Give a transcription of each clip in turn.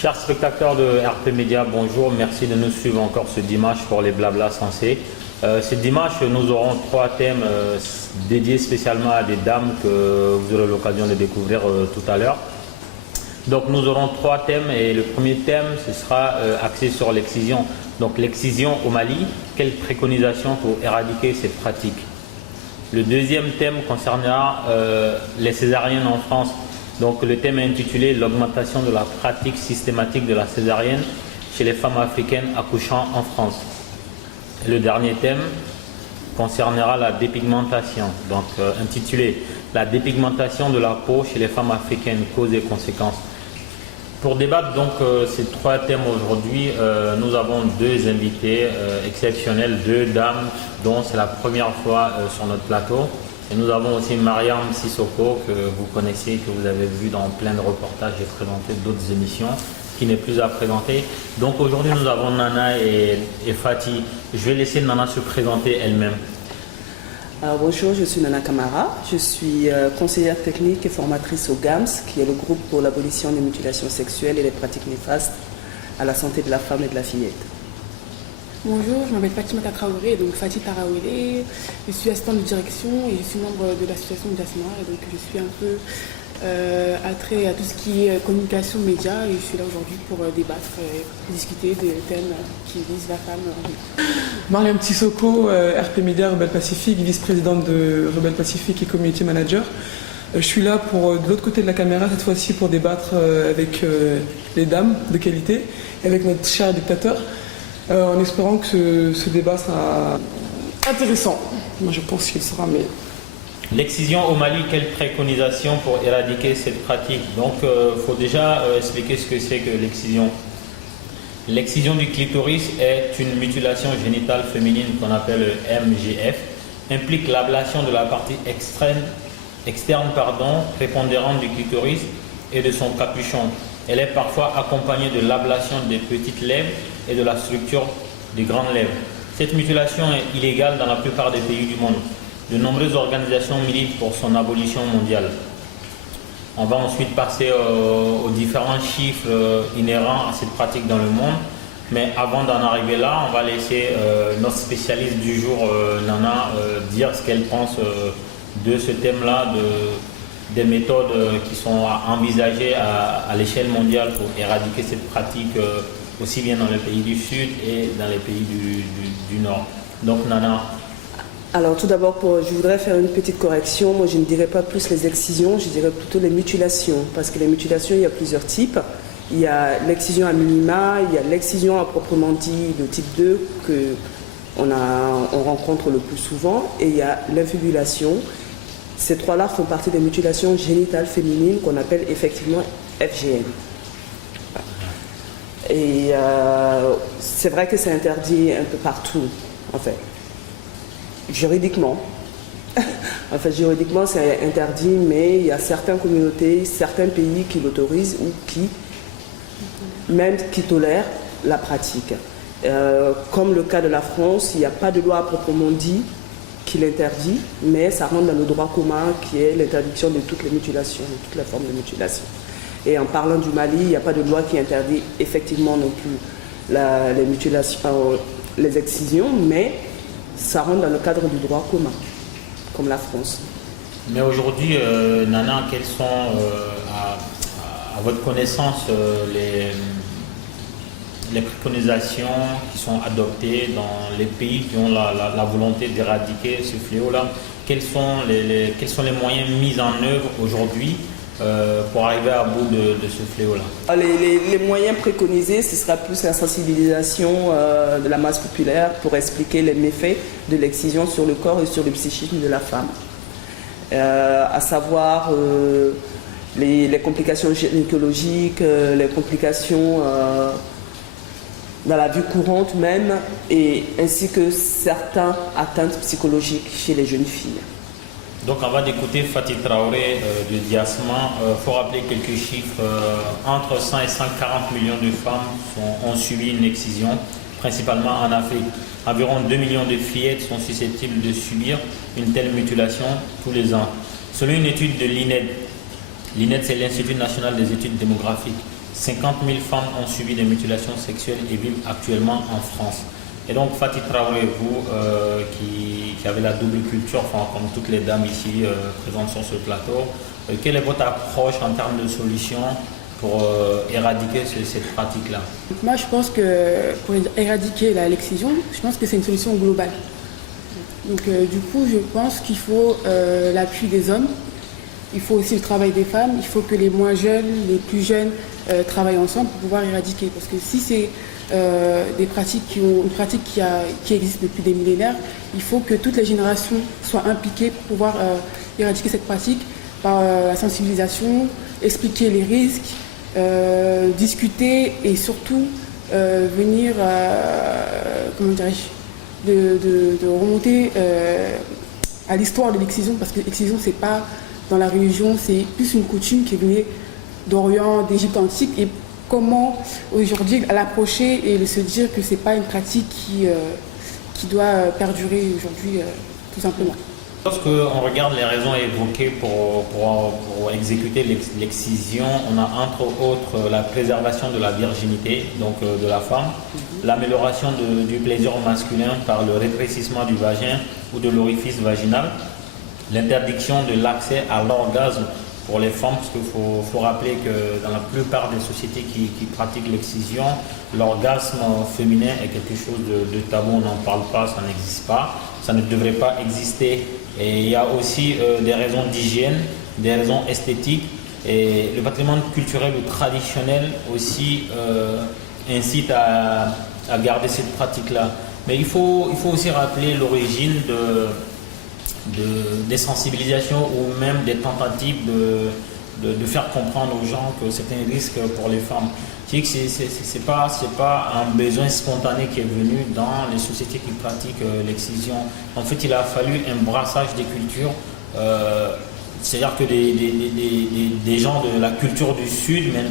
Chers spectateurs de RP Média, bonjour, merci de nous suivre encore ce dimanche pour les blabla sensés. Ce dimanche, nous aurons trois thèmes dédiés spécialement à des dames que vous aurez l'occasion de découvrir tout à l'heure. Donc nous aurons trois thèmes et le premier thème, ce sera axé sur l'excision. Donc l'excision au Mali, quelles préconisations pour éradiquer cette pratique? Le deuxième thème concernera les césariennes en France. Donc le thème est intitulé l'augmentation de la pratique systématique de la césarienne chez les femmes africaines accouchant en France. Et le dernier thème concernera la dépigmentation, donc intitulé la dépigmentation de la peau chez les femmes africaines, causes et conséquences. Pour débattre donc ces trois thèmes aujourd'hui, nous avons deux invités exceptionnels, deux dames dont c'est la première fois sur notre plateau. Et nous avons aussi Mariam Sissoko que vous connaissez, que vous avez vu dans plein de reportages et présenté d'autres émissions, qui n'est plus à présenter. Donc aujourd'hui nous avons Nana et Fatih. Je vais laisser Nana se présenter elle-même. Alors, bonjour, je suis Nana Kamara, je suis conseillère technique et formatrice au GAMS, qui est le groupe pour l'abolition des mutilations sexuelles et des pratiques néfastes à la santé de la femme et de la fillette. Bonjour, je m'appelle Fatimata Traoré, donc Fatih Tarawele, je suis assistante de direction et je suis membre de l'association Jasma, et donc je suis un peu attrait à tout ce qui est communication média et je suis là aujourd'hui pour débattre et discuter des thèmes qui visent la femme. Mariam Sissoko, RP Média Rebelle Pacifique, vice-présidente de Rebelle Pacifique et community manager. Je suis là pour, de l'autre côté de la caméra, cette fois-ci pour débattre avec les dames de qualité et avec notre cher dictateur, en espérant que ce débat sera intéressant. Moi je pense qu'il sera, mais... L'excision au Mali, quelles préconisations pour éradiquer cette pratique? Donc il faut déjà expliquer ce que c'est que l'excision. L'excision du clitoris est une mutilation génitale féminine qu'on appelle MGF, implique l'ablation de la partie externe prépondérante du clitoris et de son capuchon. Elle est parfois accompagnée de l'ablation des petites lèvres et de la structure des grandes lèvres. Cette mutilation est illégale dans la plupart des pays du monde. De nombreuses organisations militent pour son abolition mondiale. On va ensuite passer aux différents chiffres inhérents à cette pratique dans le monde. Mais avant d'en arriver là, on va laisser notre spécialiste du jour, Nana, dire ce qu'elle pense de ce thème-là, des méthodes qui sont envisagées à l'échelle mondiale pour éradiquer cette pratique aussi bien dans les pays du Sud et dans les pays du Nord. Donc Nana. Alors tout d'abord, je voudrais faire une petite correction. Moi je ne dirais pas plus les excisions, je dirais plutôt les mutilations. Parce que les mutilations, il y a plusieurs types. Il y a l'excision à minima, il y a l'excision à proprement dit de type 2 qu'on rencontre le plus souvent. Et il y a l'infibulation. Ces trois-là font partie des mutilations génitales féminines qu'on appelle effectivement FGM. Et c'est vrai que c'est interdit un peu partout, en fait. Juridiquement. En fait, juridiquement, c'est interdit, mais il y a certaines communautés, certains pays qui l'autorisent ou qui tolèrent la pratique. Comme le cas de la France, il n'y a pas de loi à proprement dit qui l'interdit, mais ça rentre dans le droit commun qui est l'interdiction de toutes les mutilations, de toutes les formes de mutilation. Et en parlant du Mali, il n'y a pas de loi qui interdit effectivement non plus les mutilations, les excisions, mais ça rentre dans le cadre du droit commun, comme la France. Mais aujourd'hui, Nana, quelles sont, à votre connaissance, les préconisations qui sont adoptées dans les pays qui ont la volonté d'éradiquer ce fléau-là? Quels sont les moyens mis en œuvre aujourd'hui pour arriver à bout de ce fléau-là? Les moyens préconisés, ce sera plus la sensibilisation de la masse populaire pour expliquer les méfaits de l'excision sur le corps et sur le psychisme de la femme. À savoir les complications gynécologiques, les complications dans la vie courante même, et ainsi que certaines atteintes psychologiques chez les jeunes filles. Donc on va écouter Fatih Traoré de Jasma. Il faut rappeler quelques chiffres. Entre 100 et 140 millions de femmes ont subi une excision, principalement en Afrique. Environ 2 millions de fillettes sont susceptibles de subir une telle mutilation tous les ans. Selon une étude de l'INED, c'est l'Institut national des études démographiques, 50 000 femmes ont subi des mutilations sexuelles et vivent actuellement en France. Et donc Fatih Traoré, vous qui avez la double culture, enfin, comme toutes les dames ici présentes sur ce plateau, quelle est votre approche en termes de solutions pour éradiquer cette pratique-là? Moi, je pense que pour éradiquer l'excision, je pense que c'est une solution globale. Donc, du coup, je pense qu'il faut l'appui des hommes, il faut aussi le travail des femmes, il faut que les moins jeunes, les plus jeunes travaillent ensemble pour pouvoir éradiquer. Parce que si c'est une pratique qui existe depuis des millénaires, il faut que toutes les générations soient impliquées pour pouvoir éradiquer cette pratique par la sensibilisation, expliquer les risques, discuter et surtout venir, comment dirais-je, de remonter à l'histoire de l'excision, parce que l'excision, c'est pas dans la religion, c'est plus une coutume qui est venue d'Orient, d'Égypte antique, et comment aujourd'hui l'approcher et se dire que c'est pas une pratique qui doit perdurer aujourd'hui, tout simplement. Lorsqu'on regarde les raisons évoquées pour exécuter l'excision, on a entre autres la préservation de la virginité, donc de la femme, l'amélioration du plaisir masculin par le rétrécissement du vagin ou de l'orifice vaginal, l'interdiction de l'accès à l'orgasme pour les femmes, parce qu'il faut rappeler que dans la plupart des sociétés qui pratiquent l'excision, l'orgasme féminin est quelque chose de tabou, on n'en parle pas, ça n'existe pas, ça ne devrait pas exister. Et il y a aussi des raisons d'hygiène, des raisons esthétiques, et le patrimoine culturel ou traditionnel aussi incite à garder cette pratique-là. Mais il faut aussi rappeler l'origine des sensibilisations ou même des tentatives de faire comprendre aux gens que c'est un risque pour les femmes. C'est pas un besoin spontané qui est venu dans les sociétés qui pratiquent l'excision. En fait, il a fallu un brassage des cultures. C'est-à-dire que des gens de la culture du Sud, même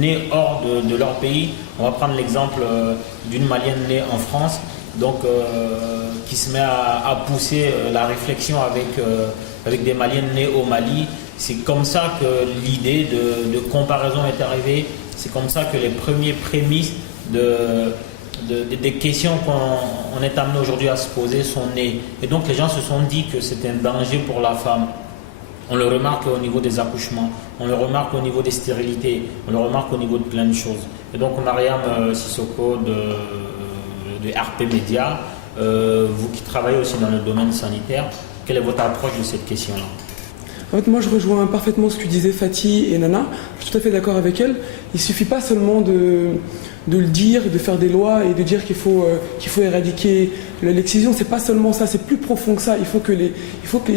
nés hors de leur pays, on va prendre l'exemple d'une Malienne née en France, donc qui se met à pousser la réflexion avec des Maliennes nées au Mali. C'est comme ça que l'idée de comparaison est arrivée. C'est comme ça que les premiers prémices des questions qu'on est amené aujourd'hui à se poser sont nées. Et donc les gens se sont dit que c'était un danger pour la femme. On le remarque au niveau des accouchements, on le remarque au niveau des stérilités, on le remarque au niveau de plein de choses. Et donc Mariam Sissoko de RP Média, vous qui travaillez aussi dans le domaine sanitaire, quelle est votre approche de cette question-là? En fait, moi, je rejoins parfaitement ce que disaient Fatih et Nana. Je suis tout à fait d'accord avec elles. Il ne suffit pas seulement de le dire, de faire des lois et de dire qu'il faut éradiquer l'excision. C'est pas seulement ça, c'est plus profond que ça. Il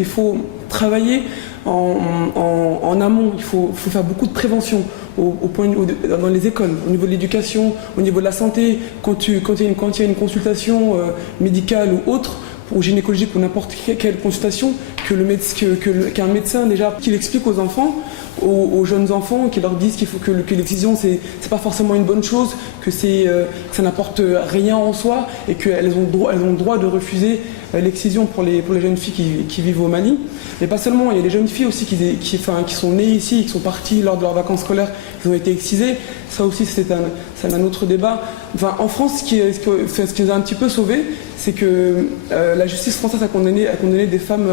faut travailler en amont. Il faut faire beaucoup de prévention dans les écoles, au niveau de l'éducation, au niveau de la santé. Quand il y a une consultation médicale ou autre, ou gynécologique ou n'importe quelle consultation, qu'un médecin déjà, qu'il explique aux enfants, aux jeunes enfants, qui leur disent qu'il faut que l'excision c'est pas forcément une bonne chose, que ça n'apporte rien en soi et qu'elles ont le droit de refuser l'excision pour les jeunes filles qui vivent au Mali. Mais pas seulement, il y a des jeunes filles aussi qui sont nées ici, qui sont parties lors de leurs vacances scolaires, qui ont été excisées. Ça aussi c'est un autre débat. Enfin, en France, ce qui nous a un petit peu sauvés, c'est que la justice française a condamné des femmes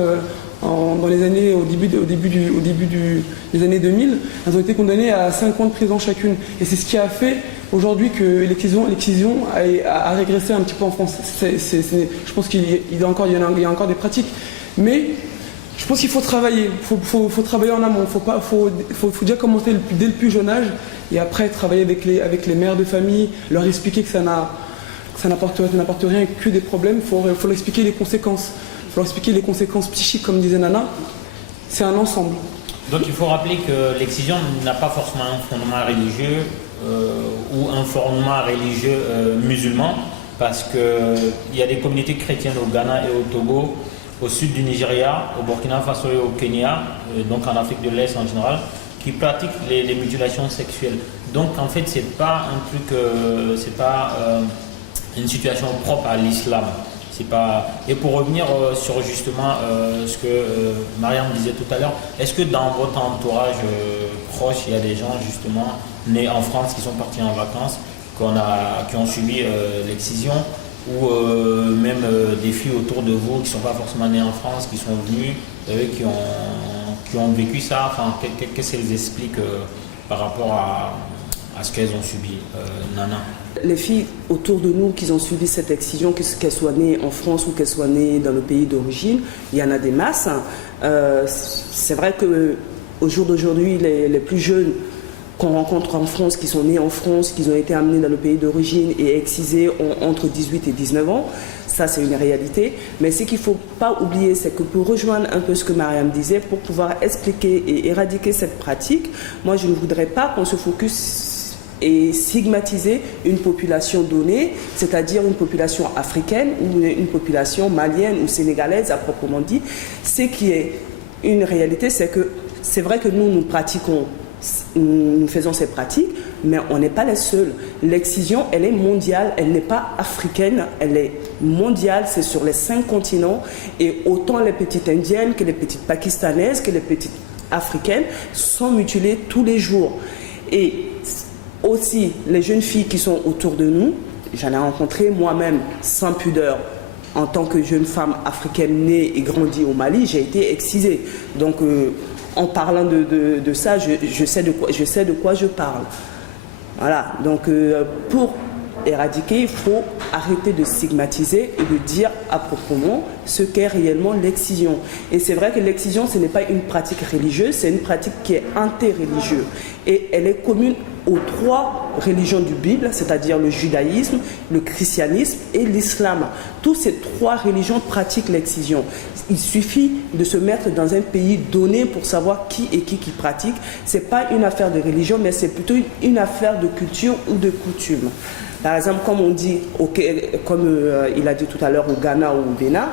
dans les années, au début des années 2000, elles ont été condamnées à 5 ans de prison chacune. Et c'est ce qui a fait aujourd'hui que l'excision a régressé un petit peu en France. Je pense qu'il y a encore des pratiques. Mais je pense qu'il faut travailler. Faut travailler en amont. Faut déjà commencer dès le plus jeune âge et après travailler avec les mères de famille, leur expliquer que ça n'apporte rien, que des problèmes. Faut leur expliquer les conséquences. Il faut leur expliquer les conséquences psychiques, comme disait Nana. C'est un ensemble. Donc il faut rappeler que l'excision n'a pas forcément un fondement religieux ou un fondement religieux musulman, parce qu'il y a des communautés chrétiennes au Ghana et au Togo, au sud du Nigeria, au Burkina Faso et au Kenya, donc en Afrique de l'Est en général, qui pratiquent les mutilations sexuelles. Donc en fait, c'est pas un truc, c'est pas une situation propre à l'islam. c'est pas... Et pour revenir sur justement ce que Mariam disait tout à l'heure, est-ce que dans votre entourage proche, il y a des gens justement nés en France qui sont partis en vacances, qui ont subi l'excision, ou même des filles autour de vous qui ne sont pas forcément nées en France, qui sont venues, qui ont vécu ça? Enfin, qu'est-ce qu'elles expliquent par rapport à ce qu'elles ont subi, Nana? Les filles autour de nous qui ont subi cette excision, qu'elles soient nées en France ou qu'elles soient nées dans le pays d'origine, il y en a des masses. C'est vrai qu'au jour d'aujourd'hui, les plus jeunes qu'on rencontre en France, qui sont nés en France, qui ont été amenés dans le pays d'origine et excisés ont entre 18 et 19 ans. Ça, c'est une réalité. Mais ce qu'il ne faut pas oublier, c'est que pour rejoindre un peu ce que Mariam disait, pour pouvoir expliquer et éradiquer cette pratique, moi, je ne voudrais pas qu'on se focus et stigmatiser une population donnée, c'est-à-dire une population africaine ou une population malienne ou sénégalaise à proprement dit. Ce qui est une réalité, c'est que c'est vrai que nous pratiquons, nous faisons ces pratiques, mais on n'est pas les seuls. L'excision, elle est mondiale, elle n'est pas africaine, elle est mondiale, c'est sur les 5 continents, et autant les petites indiennes que les petites pakistanaises, que les petites africaines sont mutilées tous les jours. Et aussi, les jeunes filles qui sont autour de nous, j'en ai rencontré moi-même sans pudeur. En tant que jeune femme africaine née et grandie au Mali, j'ai été excisée. Donc, en parlant de ça, je sais de quoi je parle. Voilà. Donc, pour éradiquer, il faut arrêter de stigmatiser et de dire à proprement ce qu'est réellement l'excision. Et c'est vrai que l'excision, ce n'est pas une pratique religieuse, c'est une pratique qui est interreligieuse. Et elle est commune aux 3 religions du Bible, c'est-à-dire le judaïsme, le christianisme et l'islam. Toutes ces 3 religions pratiquent l'excision. Il suffit de se mettre dans un pays donné pour savoir qui est qui pratique. Ce n'est pas une affaire de religion, mais c'est plutôt une affaire de culture ou de coutume. Par exemple, comme on dit, comme il a dit tout à l'heure au Ghana ou au Bénin,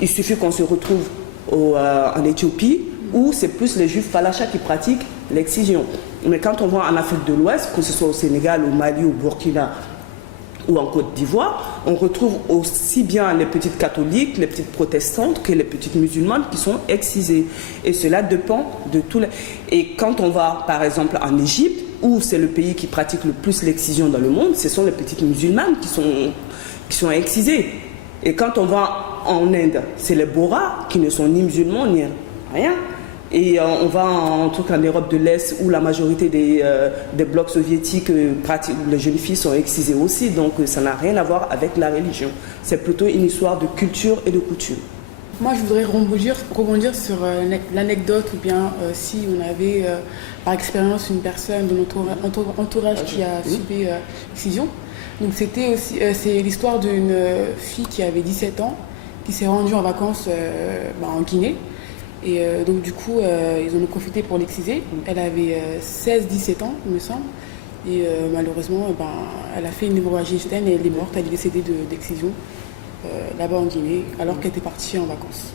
il suffit qu'on se retrouve en Éthiopie, où c'est plus les juifs falachas qui pratiquent l'excision. Mais quand on va en Afrique de l'Ouest, que ce soit au Sénégal, au Mali, au Burkina ou en Côte d'Ivoire, on retrouve aussi bien les petites catholiques, les petites protestantes que les petites musulmanes qui sont excisées. Et cela dépend de tous les... Et quand on va, par exemple, en Égypte, où c'est le pays qui pratique le plus l'excision dans le monde, ce sont les petites musulmanes qui sont excisées. Et quand on va en Inde, c'est les Bohras qui ne sont ni musulmans ni rien. Et on va en tout cas en Europe de l'Est où la majorité des blocs soviétiques pratiquent, où les jeunes filles sont excisées aussi. Donc ça n'a rien à voir avec la religion. C'est plutôt une histoire de culture et de coutume. Moi, je voudrais rebondir sur l'anecdote ou bien si on avait par expérience une personne de notre entourage qui a subi l'excision. Donc c'est l'histoire d'une fille qui avait 17 ans, qui s'est rendue en vacances en Guinée. Et donc du coup, ils en ont profité pour l'exciser. Elle avait 16-17 ans, il me semble. Et malheureusement, elle a fait une hémorragie externe et elle est morte. Elle est décédée d'excision là-bas en Guinée, alors qu'elle était partie en vacances.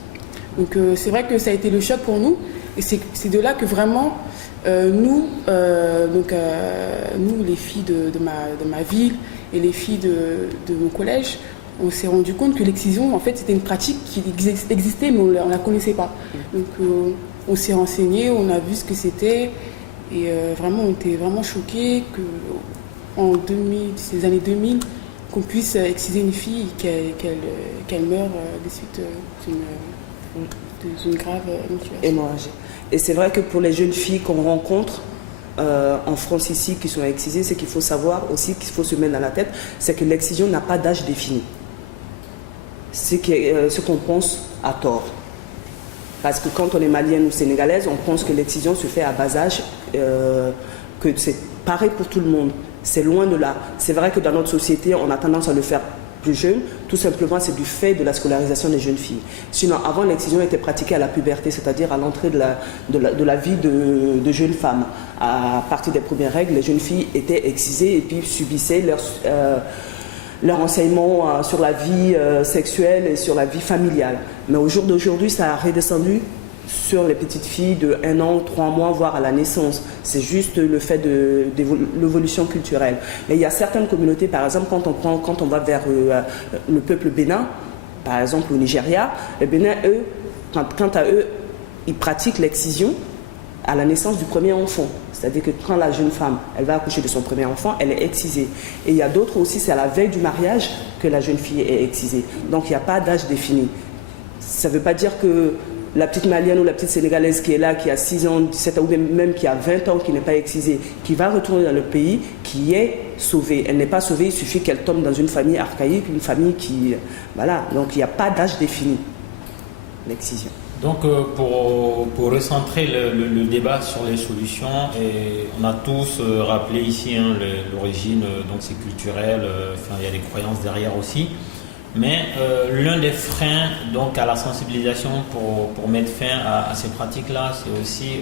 Donc c'est vrai que ça a été le choc pour nous. Et c'est de là que vraiment, nous, les filles de ma ville et les filles de mon collège, on s'est rendu compte que l'excision, en fait, c'était une pratique qui existait, mais on ne la connaissait pas. Donc, on s'est renseigné, on a vu ce que c'était, et vraiment, on était vraiment choqués qu'en ces années 2000, qu'on puisse exciser une fille et qu'elle meure des suites d'une grave hémorragie. Et c'est vrai que pour les jeunes filles qu'on rencontre en France ici, qui sont excisées, ce qu'il faut savoir aussi, qu'il faut se mettre dans la tête, c'est que l'excision n'a pas d'âge défini. Ce qu'on pense à tort. Parce que quand on est malienne ou sénégalaise, on pense que l'excision se fait à bas âge, que c'est pareil pour tout le monde. C'est loin de là. C'est vrai que dans notre société, on a tendance à le faire plus jeune. Tout simplement, c'est du fait de la scolarisation des jeunes filles. Sinon, avant, l'excision était pratiquée à la puberté, c'est-à-dire à l'entrée de la vie de jeunes femmes. À partir des premières règles, les jeunes filles étaient excisées et puis subissaient leur enseignement sur la vie sexuelle et sur la vie familiale. Mais au jour d'aujourd'hui, ça a redescendu sur les petites filles de 1 an, 3 mois, voire à la naissance. C'est juste le fait de l'évolution culturelle. Mais il y a certaines communautés, par exemple, quand on va vers le peuple bénin, Par exemple, au Nigeria, le Bénin, eux, quant à eux, ils pratiquent l'excision à la naissance du premier enfant. C'est-à-dire que quand la jeune femme, elle va accoucher de son premier enfant, elle est excisée. Et il y a d'autres aussi, c'est à la veille du mariage que la jeune fille est excisée. Donc il n'y a pas d'âge défini. Ça ne veut pas dire que la petite Malienne ou la petite Sénégalaise qui est là, qui a 6 ans, 17 ans, ou même qui a 20 ans, qui n'est pas excisée, qui va retourner dans le pays, qui est sauvée. Elle n'est pas sauvée, il suffit qu'elle tombe dans une famille archaïque, une famille qui... Voilà, donc il n'y a pas d'âge défini, l'excision. Donc pour recentrer le débat sur les solutions, et on a tous rappelé ici l'origine, donc c'est culturel, il y a des croyances derrière aussi. Mais l'un des freins donc, à la sensibilisation pour mettre fin à ces pratiques-là, c'est aussi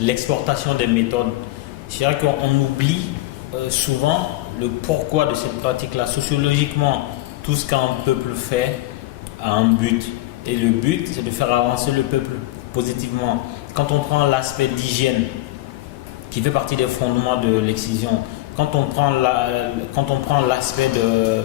l'exportation des méthodes. C'est vrai qu'on oublie souvent le pourquoi de cette pratique-là. Sociologiquement, tout ce qu'un peuple fait a un but. Et le but, c'est de faire avancer le peuple positivement. Quand on prend l'aspect d'hygiène, qui fait partie des fondements de l'excision, quand on prend l'aspect de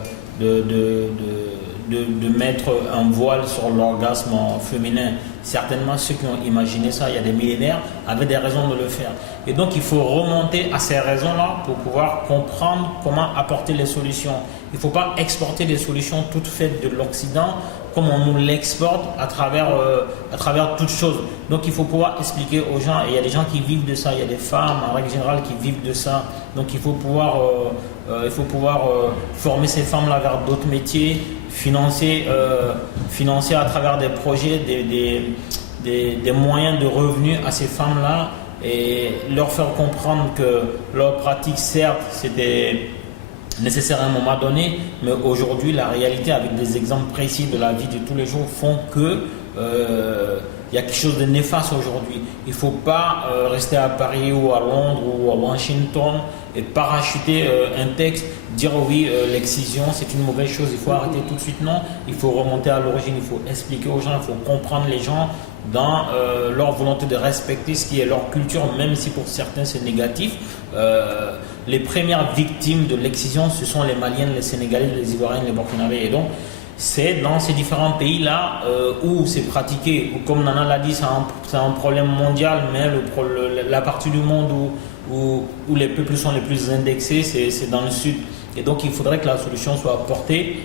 mettre un voile sur l'orgasme féminin, certainement ceux qui ont imaginé ça il y a des millénaires avaient des raisons de le faire. Et donc il faut remonter à ces raisons-là pour pouvoir comprendre comment apporter les solutions. Il ne faut pas exporter des solutions toutes faites de l'Occident comme on nous l'exporte à travers toutes choses. Donc il faut pouvoir expliquer aux gens, et il y a des gens qui vivent de ça, il y a des femmes en règle générale qui vivent de ça. Donc il faut pouvoir former ces femmes-là vers d'autres métiers, financer à travers des projets, des moyens de revenus à ces femmes-là et leur faire comprendre que leur pratique, certes, c'était nécessaire à un moment donné, mais aujourd'hui, la réalité avec des exemples précis de la vie de tous les jours font que il y a quelque chose de néfaste aujourd'hui. Il ne faut pas rester à Paris ou à Londres ou à Washington et parachuter un texte, dire oui, l'excision c'est une mauvaise chose, il faut arrêter tout de suite. Non, il faut remonter à l'origine, il faut expliquer aux gens, il faut comprendre les gens dans leur volonté de respecter ce qui est leur culture, même si pour certains c'est négatif. Les premières victimes de l'excision, ce sont les Maliennes, les Sénégalais, les Ivoiriens, les Burkinabés. Et donc, c'est dans ces différents pays-là où c'est pratiqué, où, comme Nana l'a dit, c'est un problème mondial, mais la partie du monde où les peuples sont les plus indexés, c'est dans le sud. Et donc, il faudrait que la solution soit apportée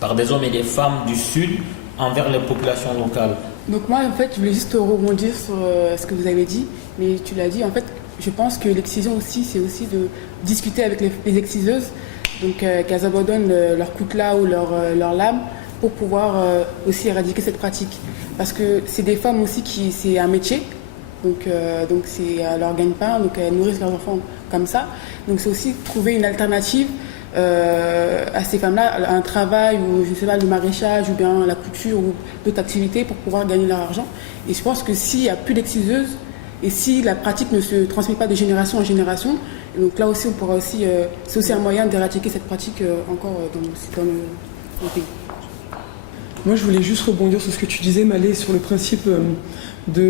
par des hommes et des femmes du sud envers les populations locales. Donc moi, en fait, je voulais juste rebondir sur ce que vous avez dit, mais tu l'as dit, en fait, je pense que l'excision aussi, c'est aussi de discuter avec les exciseuses, donc qu'elles abandonnent leur coutelas ou leur lame pour pouvoir aussi éradiquer cette pratique. Parce que c'est des femmes aussi c'est un métier, donc c'est leur gagne-pain, donc elles nourrissent leurs enfants comme ça. Donc c'est aussi trouver une alternative à ces femmes-là, un travail ou je ne sais pas, le maraîchage ou bien la couture ou d'autres activités pour pouvoir gagner leur argent. Et je pense que s'il n'y a plus d'exciseuses et si la pratique ne se transmet pas de génération en génération, donc là aussi on pourra aussi, c'est aussi un moyen d'éradiquer cette pratique encore dans le pays. Moi, je voulais juste rebondir sur ce que tu disais, Malé, sur le principe que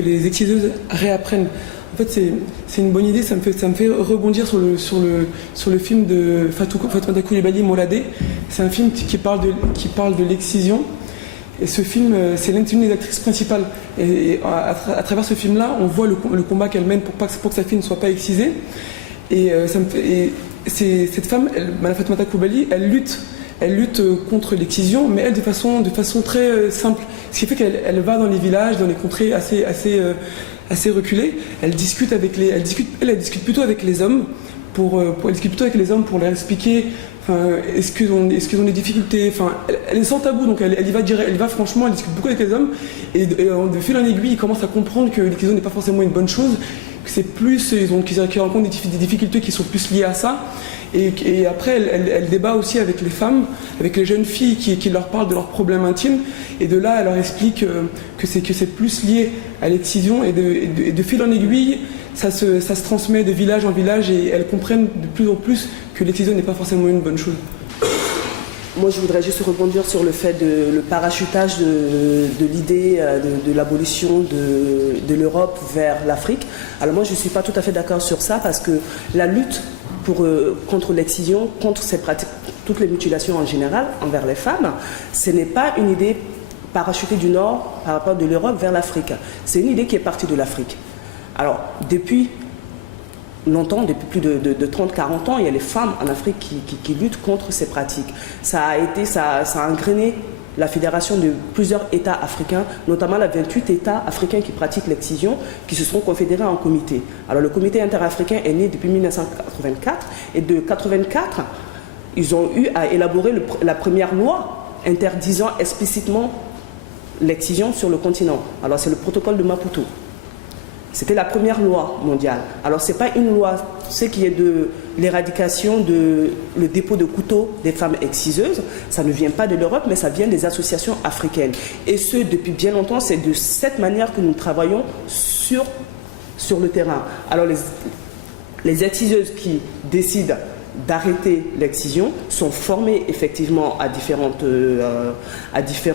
les exciseuses réapprennent. En fait, c'est une bonne idée. Ça me fait rebondir sur le film de Fatoumata Coulibaly, Moladé. C'est un film qui parle de l'excision. Et ce film, c'est l'une des actrices principales. Et à travers ce film-là, on voit le combat qu'elle mène pour que sa fille ne soit pas excisée. Et cette femme, Madame Fatoumata Coulibaly, elle lutte contre l'excision, mais elle de façon très simple. Ce qui fait qu'elle va dans les villages, dans les contrées assez reculées. Elle discute plutôt avec les hommes pour leur expliquer. Est-ce qu'ils ont des difficultés. Elle est sans tabou, donc elle y va direct, elle y va franchement, elle discute beaucoup avec les hommes. Et de fil en aiguille, ils commencent à comprendre que l'excision n'est pas forcément une bonne chose, que c'est plus, qu'ils rencontrent des difficultés qui sont plus liées à ça. Et après, elle débat aussi avec les femmes, avec les jeunes filles qui leur parlent de leurs problèmes intimes. Et de là, elle leur explique que c'est plus lié à l'excision. Et de fil en aiguille, ça se transmet de village en village et elles comprennent de plus en plus que l'excision n'est pas forcément une bonne chose. Moi, je voudrais juste rebondir sur le fait de le parachutage de l'idée de l'abolition de l'Europe vers l'Afrique. Alors moi, je ne suis pas tout à fait d'accord sur ça parce que la lutte contre l'excision, contre ces pratiques, toutes les mutilations en général envers les femmes, ce n'est pas une idée parachutée du Nord par rapport de l'Europe vers l'Afrique. C'est une idée qui est partie de l'Afrique. Alors, depuis longtemps, depuis plus de 30-40 ans, il y a les femmes en Afrique qui luttent contre ces pratiques. Ça a engrainé la fédération de plusieurs États africains, notamment les 28 États africains qui pratiquent l'excision, qui se sont confédérés en comité. Alors le comité interafricain est né depuis 1984 et de 1984, ils ont eu à élaborer la première loi interdisant explicitement l'excision sur le continent. Alors c'est le protocole de Maputo. C'était la première loi mondiale. Alors ce n'est pas une loi, ce qui est de l'éradication le dépôt de couteaux des femmes exciseuses, ça ne vient pas de l'Europe, mais ça vient des associations africaines. Et ce, depuis bien longtemps, c'est de cette manière que nous travaillons sur le terrain. Alors les exciseuses qui décident d'arrêter l'excision sont formées effectivement à différents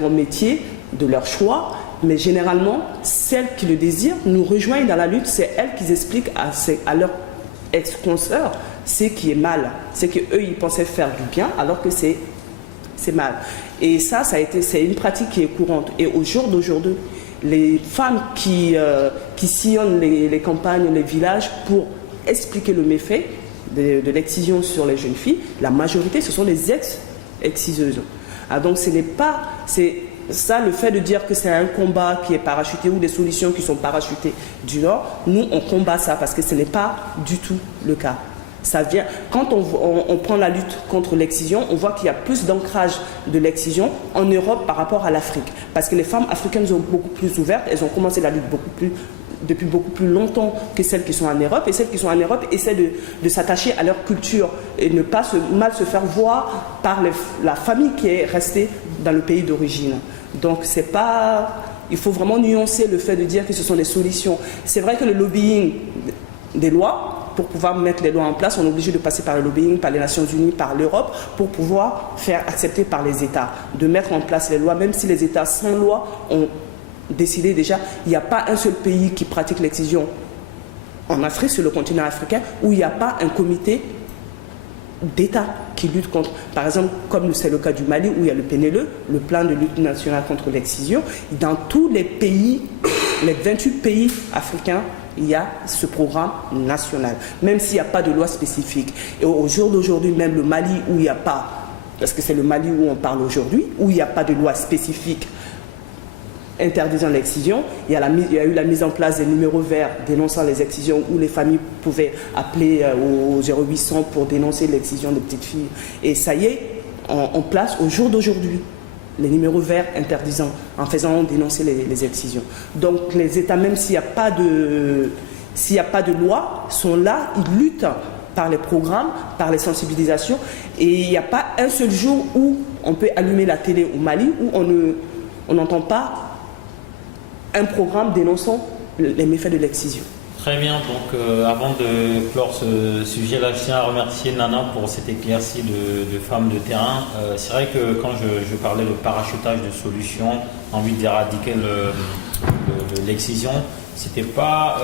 métiers de leur choix. Mais généralement, celles qui le désirent nous rejoignent dans la lutte. C'est elles qui expliquent à leurs ex-consoeurs ce qui est mal. C'est qu'eux, ils pensaient faire du bien alors que c'est mal. Et c'est une pratique qui est courante. Et au jour d'aujourd'hui, les femmes qui sillonnent les campagnes, les villages pour expliquer le méfait de l'excision sur les jeunes filles, la majorité, ce sont les ex-exciseuses. Ah, donc ce n'est pas... Ça, le fait de dire que c'est un combat qui est parachuté ou des solutions qui sont parachutées du Nord, nous, on combat ça parce que ce n'est pas du tout le cas. Ça vient, quand on prend la lutte contre l'excision, on voit qu'il y a plus d'ancrage de l'excision en Europe par rapport à l'Afrique. Parce que les femmes africaines sont beaucoup plus ouvertes, elles ont commencé la lutte depuis beaucoup plus longtemps que celles qui sont en Europe. Et celles qui sont en Europe essaient de s'attacher à leur culture et ne pas mal se faire voir par la famille qui est restée dans le pays d'origine. Donc il faut vraiment nuancer le fait de dire que ce sont des solutions. C'est vrai que le lobbying des lois, pour pouvoir mettre les lois en place, on est obligé de passer par le lobbying, par les Nations Unies, par l'Europe, pour pouvoir faire accepter par les États, de mettre en place les lois, même si les États sans loi ont décidé déjà, il n'y a pas un seul pays qui pratique l'excision en Afrique, sur le continent africain, où il n'y a pas un comité d'États qui luttent contre, par exemple, comme c'est le cas du Mali, où il y a le PNLE, le plan de lutte nationale contre l'excision. Dans tous les pays, les 28 pays africains, il y a ce programme national, même s'il n'y a pas de loi spécifique. Et au jour d'aujourd'hui, même le Mali, où il n'y a pas, parce que c'est le Mali où on parle aujourd'hui, où il n'y a pas de loi spécifique interdisant l'excision, il y a eu la mise en place des numéros verts dénonçant les excisions où les familles pouvaient appeler au 0800 pour dénoncer l'excision de petites filles. Et ça y est, on place au jour d'aujourd'hui les numéros verts interdisant, en faisant dénoncer les excisions. Donc les États, même s'il n'y a pas de loi, sont là, ils luttent par les programmes, par les sensibilisations. Et il n'y a pas un seul jour où on peut allumer la télé au Mali où on n'entend pas un programme dénonçant les méfaits de l'excision. Très bien, donc avant de clore ce sujet-là, je tiens à remercier Nana pour cette éclaircie de femmes de terrain. C'est vrai que quand je parlais de parachutage de solutions, envie d'éradiquer l'excision, c'était pas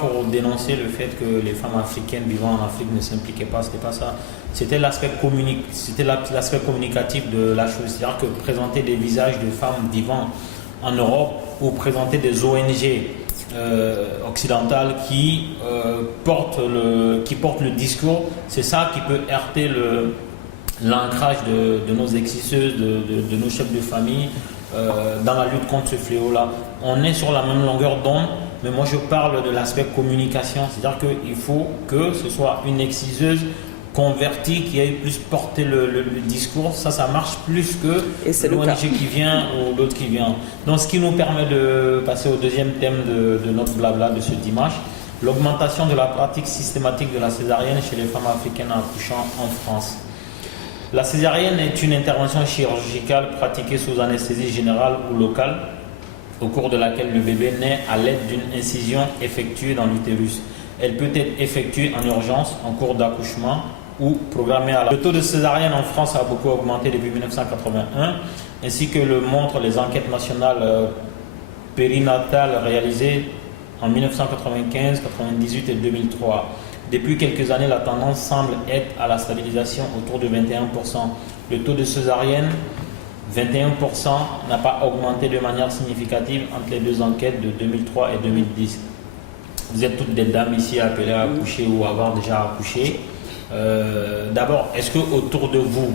pour dénoncer le fait que les femmes africaines vivant en Afrique ne s'impliquaient pas, c'était pas ça. C'était l'aspect communicatif de la chose, c'est-à-dire que présenter des visages de femmes vivant en Europe ou présenter des ONG occidentales qui portent le discours, c'est ça qui peut heurter l'ancrage de nos exciseuses, de nos chefs de famille dans la lutte contre ce fléau-là. On est sur la même longueur d'onde, mais moi je parle de l'aspect communication, c'est-à-dire qu'il faut que ce soit une exciseuse converti, qui ait plus porté le discours, ça marche plus que l'ONG qui vient ou l'autre qui vient. Donc ce qui nous permet de passer au deuxième thème de notre blabla de ce dimanche, l'augmentation de la pratique systématique de la césarienne chez les femmes africaines accouchant en France. La césarienne est une intervention chirurgicale pratiquée sous anesthésie générale ou locale, au cours de laquelle le bébé naît à l'aide d'une incision effectuée dans l'utérus. Elle peut être effectuée en urgence, en cours d'accouchement ou programmée à la... Le taux de césarienne en France a beaucoup augmenté depuis 1981, ainsi que le montrent les enquêtes nationales périnatales réalisées en 1995, 1998 et 2003. Depuis quelques années, la tendance semble être à la stabilisation autour de 21%. Le taux de césarienne, 21%, n'a pas augmenté de manière significative entre les deux enquêtes de 2003 et 2010. Vous êtes toutes des dames ici appelées à accoucher ou à avoir déjà accouché. D'abord, est-ce qu'autour de vous,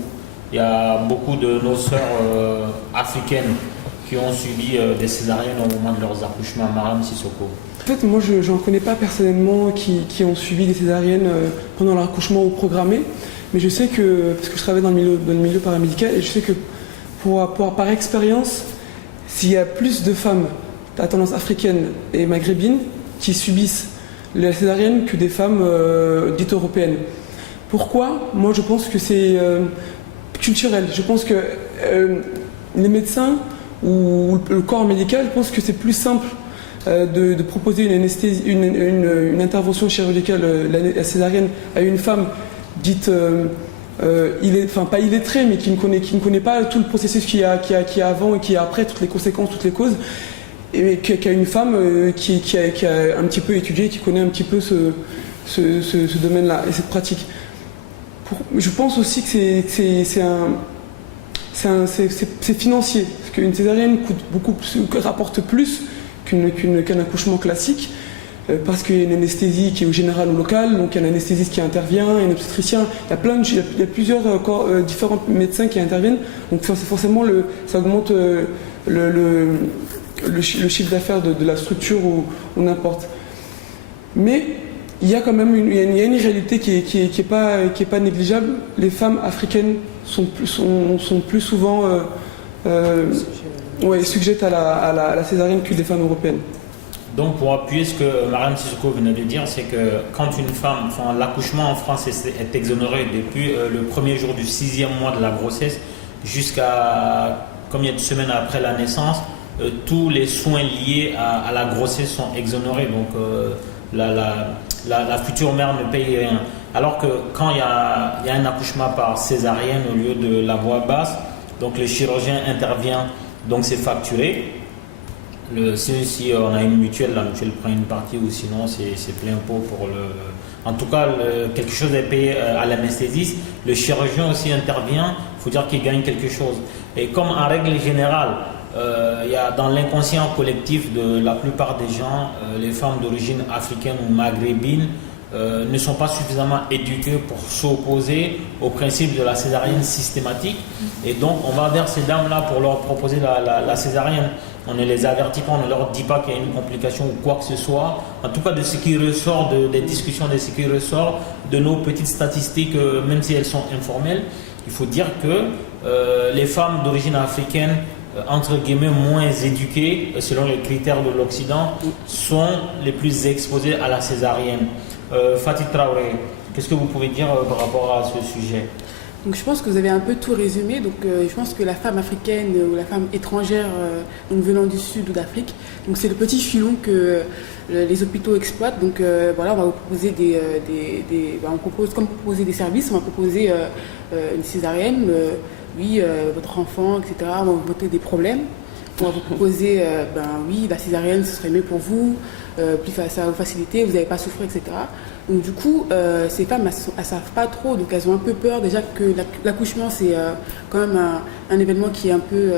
il y a beaucoup de nos sœurs africaines qui ont subi des césariennes au moment de leurs accouchements? Mariam Sissoko. En fait, moi, je n'en connais pas personnellement qui ont subi des césariennes pendant leur accouchement ou programmé, mais je sais que, parce que je travaille dans le milieu paramédical, et je sais que par expérience, s'il y a plus de femmes à tendance africaine et maghrébine qui subissent la césarienne que des femmes dites européennes. Pourquoi? Moi, je pense que c'est culturel. Je pense que les médecins ou le corps médical pensent que c'est plus simple de proposer une intervention chirurgicale, la césarienne, à une femme dite, pas illettrée, mais qui ne connaît pas tout le processus qu'il y a avant et qu'il y a après, toutes les conséquences, toutes les causes, et qu'à une femme qui a un petit peu étudié, qui connaît un petit peu ce domaine-là et cette pratique. Je pense aussi que c'est financier, parce qu'une césarienne rapporte plus qu'un accouchement classique, parce qu'il y a une anesthésie qui est au général ou local, donc il y a un anesthésiste qui intervient, il y a un obstétricien, il y a plusieurs différents médecins qui interviennent, donc forcément ça augmente le chiffre d'affaires de la structure ou n'importe. Mais il y a quand même une réalité qui est pas négligeable. Les femmes africaines sont plus souvent sujettes à la césarienne que les femmes européennes. Donc, pour appuyer ce que Mariam Sissoko venait de dire, c'est que quand une femme, l'accouchement en France est exonéré depuis le premier jour du 6e mois de la grossesse jusqu'à combien de semaines après la naissance, tous les soins liés à la grossesse sont exonérés. Donc, la future mère ne paye rien. Alors que quand il y a un accouchement par césarienne au lieu de la voie basse, donc le chirurgien intervient, donc c'est facturé. Si on a une mutuelle, la mutuelle prend une partie, ou sinon c'est plein pot pour le... En tout cas, quelque chose est payé à l'anesthésiste. Le chirurgien aussi intervient, il faut dire qu'il gagne quelque chose. Et comme en règle générale, il y a dans l'inconscient collectif de la plupart des gens, les femmes d'origine africaine ou maghrébine ne sont pas suffisamment éduquées pour s'opposer au principe de la césarienne systématique. Et donc, on va vers ces dames-là pour leur proposer la césarienne. On ne les avertit pas, on ne leur dit pas qu'il y a une complication ou quoi que ce soit. En tout cas, de ce qui ressort des discussions, de ce qui ressort de nos petites statistiques, même si elles sont informelles, il faut dire que les femmes d'origine africaine, entre guillemets, moins éduquées, selon les critères de l'Occident, sont les plus exposées à la césarienne. Fatih Traoré, qu'est-ce que vous pouvez dire par rapport à ce sujet? Donc je pense que vous avez un peu tout résumé. Donc je pense que la femme africaine ou la femme étrangère donc venant du sud ou d'Afrique, donc c'est le petit filon que les hôpitaux exploitent. Donc voilà, on va vous proposer on propose, comme proposer des services, on va proposer une césarienne, votre enfant, etc. On va vous montrer des problèmes. On va vous proposer, la césarienne, ce serait mieux pour vous, ça va vous faciliter, vous n'allez pas souffrir, etc. Donc du coup, ces femmes, elles ne savent pas trop, donc elles ont un peu peur déjà que l'accouchement, c'est quand même un événement qui est un peu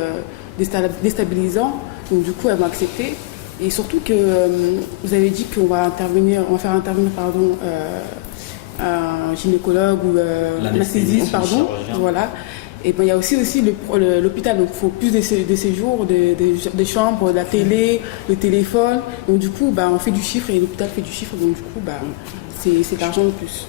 déstabilisant. Donc du coup, elles vont accepter. Et surtout que vous avez dit qu'on va faire intervenir un gynécologue ou un anesthésiste, voilà. Et il y a aussi l'hôpital, donc il faut plus de séjours, des chambres, de la télé, le téléphone. Donc du coup, on fait du chiffre et l'hôpital fait du chiffre, donc du coup, c'est de l'argent de plus.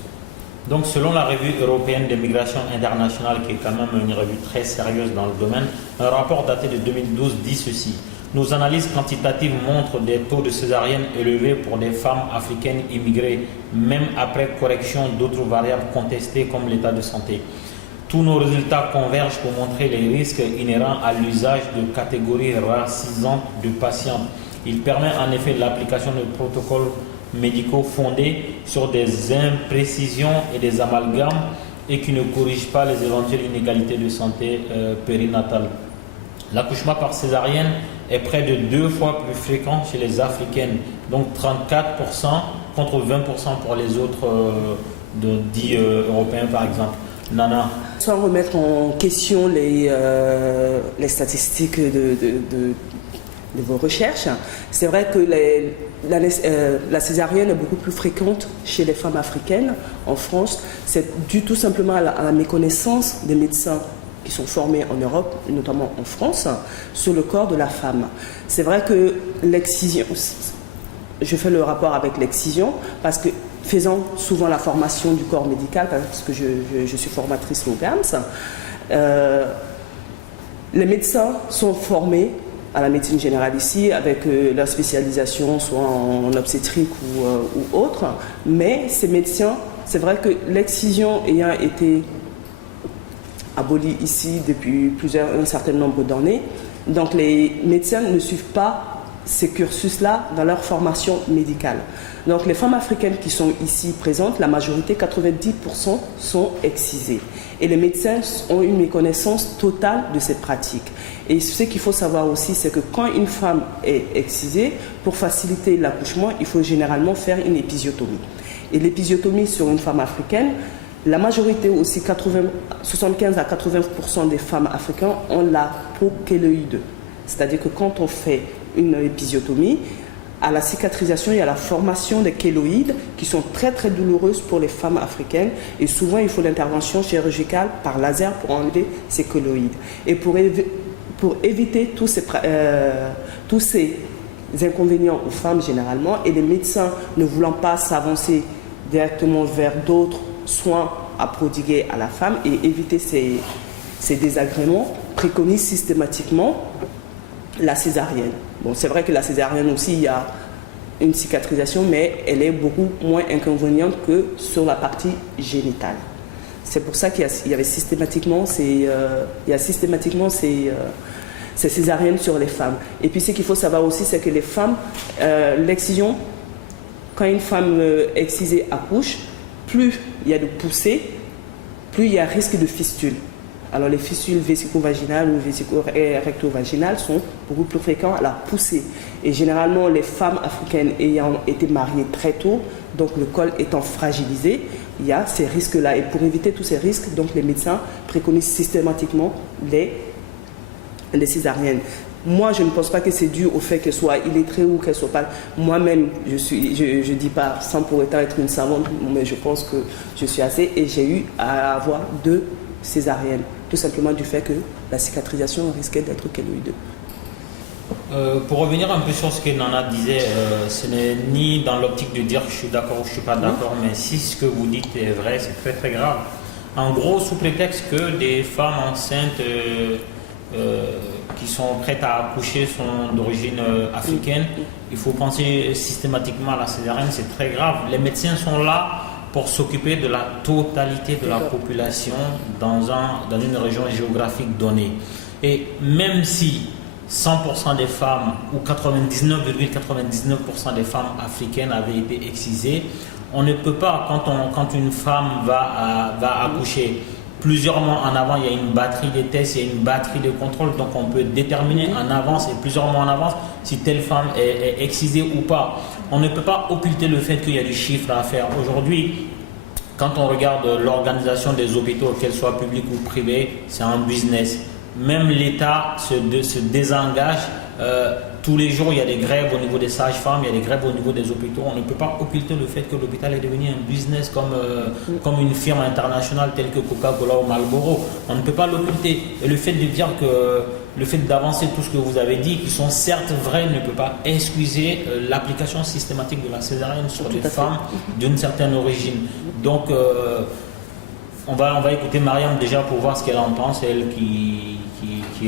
Donc selon la revue européenne des migrations internationales, qui est quand même une revue très sérieuse dans le domaine, un rapport daté de 2012 dit ceci. Nos analyses quantitatives montrent des taux de césarienne élevés pour des femmes africaines immigrées, même après correction d'autres variables contestées comme l'état de santé. Tous nos résultats convergent pour montrer les risques inhérents à l'usage de catégories racisantes de patients. Il permet en effet l'application de protocoles médicaux fondés sur des imprécisions et des amalgames et qui ne corrigent pas les éventuelles inégalités de santé périnatale. L'accouchement par césarienne est près de 2 fois plus fréquent chez les Africaines, donc 34% contre 20% pour les autres dits européens par exemple. Nana. Sans remettre en question les statistiques de vos recherches, c'est vrai que la césarienne est beaucoup plus fréquente chez les femmes africaines en France. C'est dû tout simplement à la méconnaissance des médecins qui sont formés en Europe, notamment en France, sur le corps de la femme. C'est vrai que l'excision, je fais le rapport avec l'excision parce que faisant souvent la formation du corps médical, parce que je suis formatrice au GAMS, les médecins sont formés à la médecine générale ici, avec leur spécialisation soit en obstétrique ou autre. Mais ces médecins, c'est vrai que l'excision ayant été abolie ici depuis un certain nombre d'années, donc les médecins ne suivent pas ces cursus-là dans leur formation médicale. Donc les femmes africaines qui sont ici présentes, la majorité, 90%, sont excisées. Et les médecins ont une méconnaissance totale de cette pratique. Et ce qu'il faut savoir aussi, c'est que quand une femme est excisée, pour faciliter l'accouchement, il faut généralement faire une épisiotomie. Et l'épisiotomie sur une femme africaine, la majorité aussi, 75 à 80% des femmes africaines ont la peau kéloïde. C'est-à-dire que quand on fait une épisiotomie, à la cicatrisation, il y a la formation des kéloïdes qui sont très très douloureuses pour les femmes africaines et souvent il faut l'intervention chirurgicale par laser pour enlever ces kéloïdes. Et pour éviter tous ces inconvénients aux femmes généralement et les médecins ne voulant pas s'avancer directement vers d'autres soins à prodiguer à la femme et éviter ces désagréments, préconisent systématiquement la césarienne. Bon, c'est vrai que la césarienne aussi, il y a une cicatrisation, mais elle est beaucoup moins inconvéniente que sur la partie génitale. C'est pour ça qu'il y avait systématiquement ces césariennes sur les femmes. Et puis ce qu'il faut savoir aussi, c'est que les femmes, l'excision, quand une femme excisée accouche, plus il y a de poussées, plus il y a risque de fistule. Alors les fistules vésico-vaginales ou vésico-recto-vaginales sont beaucoup plus fréquentes à la poussée. Et généralement, les femmes africaines ayant été mariées très tôt, donc le col étant fragilisé, il y a ces risques-là. Et pour éviter tous ces risques, donc les médecins préconisent systématiquement les césariennes. Moi, je ne pense pas que c'est dû au fait qu'elle soit illettrée ou qu'elle soit pas... Moi-même, je dis pas sans pour autant être une savante, mais je pense que je suis assez et j'ai eu à avoir 2 césariennes. Tout simplement du fait que la cicatrisation risquait d'être kéloïde. Pour revenir un peu sur ce que Nana disait, ce n'est ni dans l'optique de dire que je suis d'accord ou je ne suis pas d'accord, mais si ce que vous dites est vrai, c'est très très grave. En gros, sous prétexte que des femmes enceintes qui sont prêtes à accoucher sont d'origine africaine, il faut penser systématiquement à la césarienne, c'est très grave. Les médecins sont là pour s'occuper de la totalité de la population dans une région géographique donnée. Et même si 100% des femmes ou 99,99% des femmes africaines avaient été excisées, on ne peut pas, quand une femme va accoucher, plusieurs mois en avant, il y a une batterie de tests, il y a une batterie de contrôle, donc on peut déterminer en avance et plusieurs mois en avance si telle femme est excisée ou pas. On ne peut pas occulter le fait qu'il y a du chiffre à faire. Aujourd'hui, quand on regarde l'organisation des hôpitaux, qu'elles soient publics ou privés, c'est un business. Même l'État se désengage. Tous les jours, il y a des grèves au niveau des sages-femmes, il y a des grèves au niveau des hôpitaux. On ne peut pas occulter le fait que l'hôpital est devenu un business comme une firme internationale telle que Coca-Cola ou Marlboro. On ne peut pas l'occulter. Et le fait de dire que le fait d'avancer tout ce que vous avez dit, qui sont certes vrais, ne peut pas excuser l'application systématique de la césarienne sur les femmes d'une certaine origine. Donc, on va écouter Mariam déjà pour voir ce qu'elle en pense, elle qui